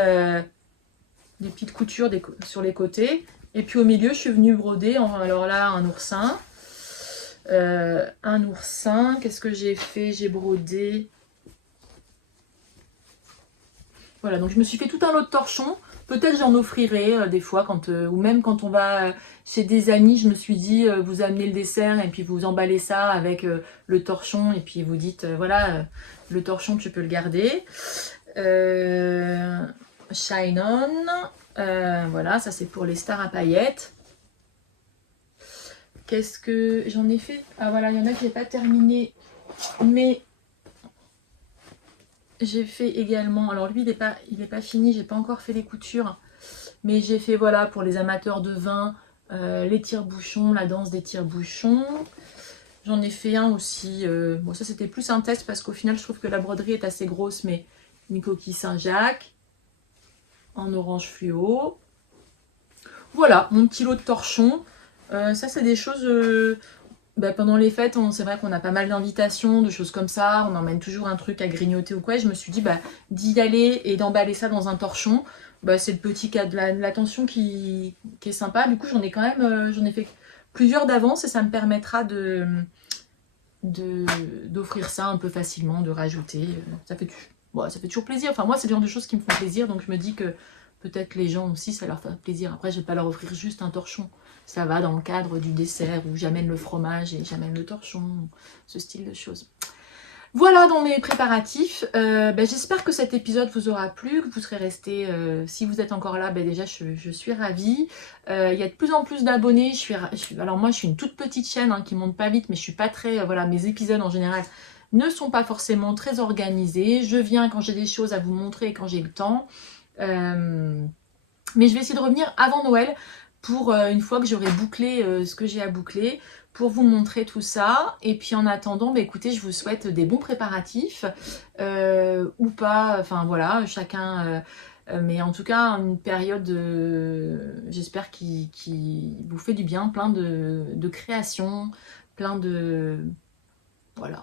coutures sur les côtés. Et puis au milieu, je suis venue broder. Alors là, un oursin. Qu'est-ce que j'ai fait? J'ai brodé. Voilà, donc je me suis fait tout un lot de torchons. Peut-être j'en offrirai des fois, ou même quand on va chez des amis, je me suis dit, vous amenez le dessert et puis vous emballez ça avec le torchon et puis vous dites, voilà, le torchon tu peux le garder. Shine On, voilà, ça c'est pour les stars à paillettes. Qu'est-ce que j'en ai fait? Ah voilà, il y en a qui n'ai pas terminé, mais... J'ai fait également, alors lui il est pas fini, j'ai pas encore fait les coutures, mais j'ai fait voilà pour les amateurs de vin, les tire-bouchons, la danse des tire-bouchons. J'en ai fait un aussi, bon ça c'était plus un test parce qu'au final je trouve que la broderie est assez grosse, mais une coquille Saint-Jacques en orange fluo. Voilà mon petit lot de torchons, ça c'est des choses... pendant les fêtes, c'est vrai qu'on a pas mal d'invitations, de choses comme ça, on emmène toujours un truc à grignoter ou quoi, et je me suis dit d'y aller et d'emballer ça dans un torchon, c'est le petit cas de l'attention qui est sympa. Du coup j'en ai quand même, j'en ai fait plusieurs d'avance et ça me permettra d'offrir ça un peu facilement, de rajouter, ça fait toujours plaisir. Enfin moi c'est le genre de choses qui me font plaisir, donc je me dis que peut-être les gens aussi ça leur fait plaisir. Après je vais pas leur offrir juste un torchon. Ça va dans le cadre du dessert où j'amène le fromage et j'amène le torchon, ce style de choses. Voilà dans mes préparatifs. J'espère que cet épisode vous aura plu, que vous serez restés, si vous êtes encore là, déjà je suis ravie. Il y a de plus en plus d'abonnés. Alors moi je suis une toute petite chaîne qui monte pas vite, mais je suis pas très... voilà, mes épisodes en général ne sont pas forcément très organisés. Je viens quand j'ai des choses à vous montrer et quand j'ai le temps. Mais je vais essayer de revenir avant Noël pour une fois que j'aurai bouclé ce que j'ai à boucler, pour vous montrer tout ça. Et puis en attendant, écoutez, je vous souhaite des bons préparatifs, ou pas, enfin voilà, chacun... mais en tout cas, une période, j'espère, qui vous fait du bien, plein de créations, plein de... voilà,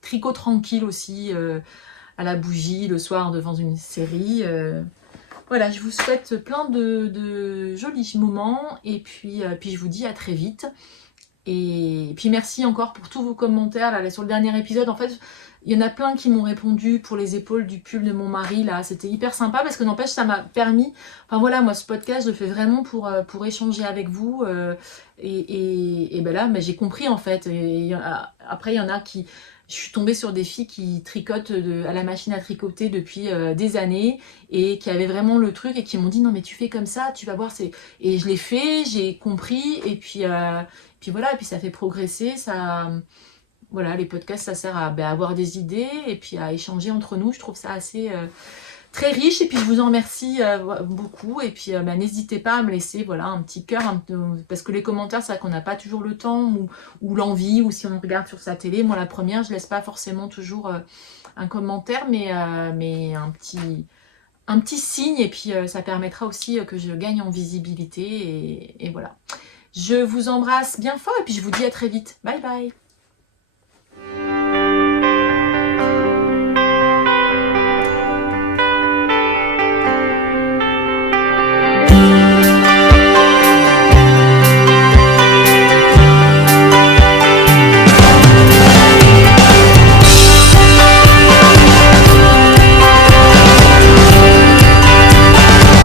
tricot tranquille aussi, à la bougie, le soir devant une série... Voilà, je vous souhaite plein de jolis moments et puis je vous dis à très vite. Et puis merci encore pour tous vos commentaires là, sur le dernier épisode. En fait, il y en a plein qui m'ont répondu pour les épaules du pull de mon mari là. C'était hyper sympa parce que n'empêche, ça m'a permis... Enfin voilà, moi ce podcast, je le fais vraiment pour échanger avec vous. Et là, j'ai compris en fait. Après, il y en a qui... Je suis tombée sur des filles qui tricotent à la machine à tricoter depuis des années et qui avaient vraiment le truc et qui m'ont dit non mais tu fais comme ça, tu vas voir, c'est... Et je l'ai fait, j'ai compris et puis voilà, et puis ça fait progresser, ça... Voilà, les podcasts ça sert à avoir des idées et puis à échanger entre nous, je trouve ça assez très riche et puis je vous en remercie beaucoup et puis bah, n'hésitez pas à me laisser voilà un petit cœur parce que les commentaires c'est vrai qu'on n'a pas toujours le temps ou l'envie ou si on regarde sur sa télé, moi la première je laisse pas forcément toujours un commentaire mais un petit signe et puis ça permettra aussi que je gagne en visibilité et voilà. Je vous embrasse bien fort et puis je vous dis à très vite. Bye bye.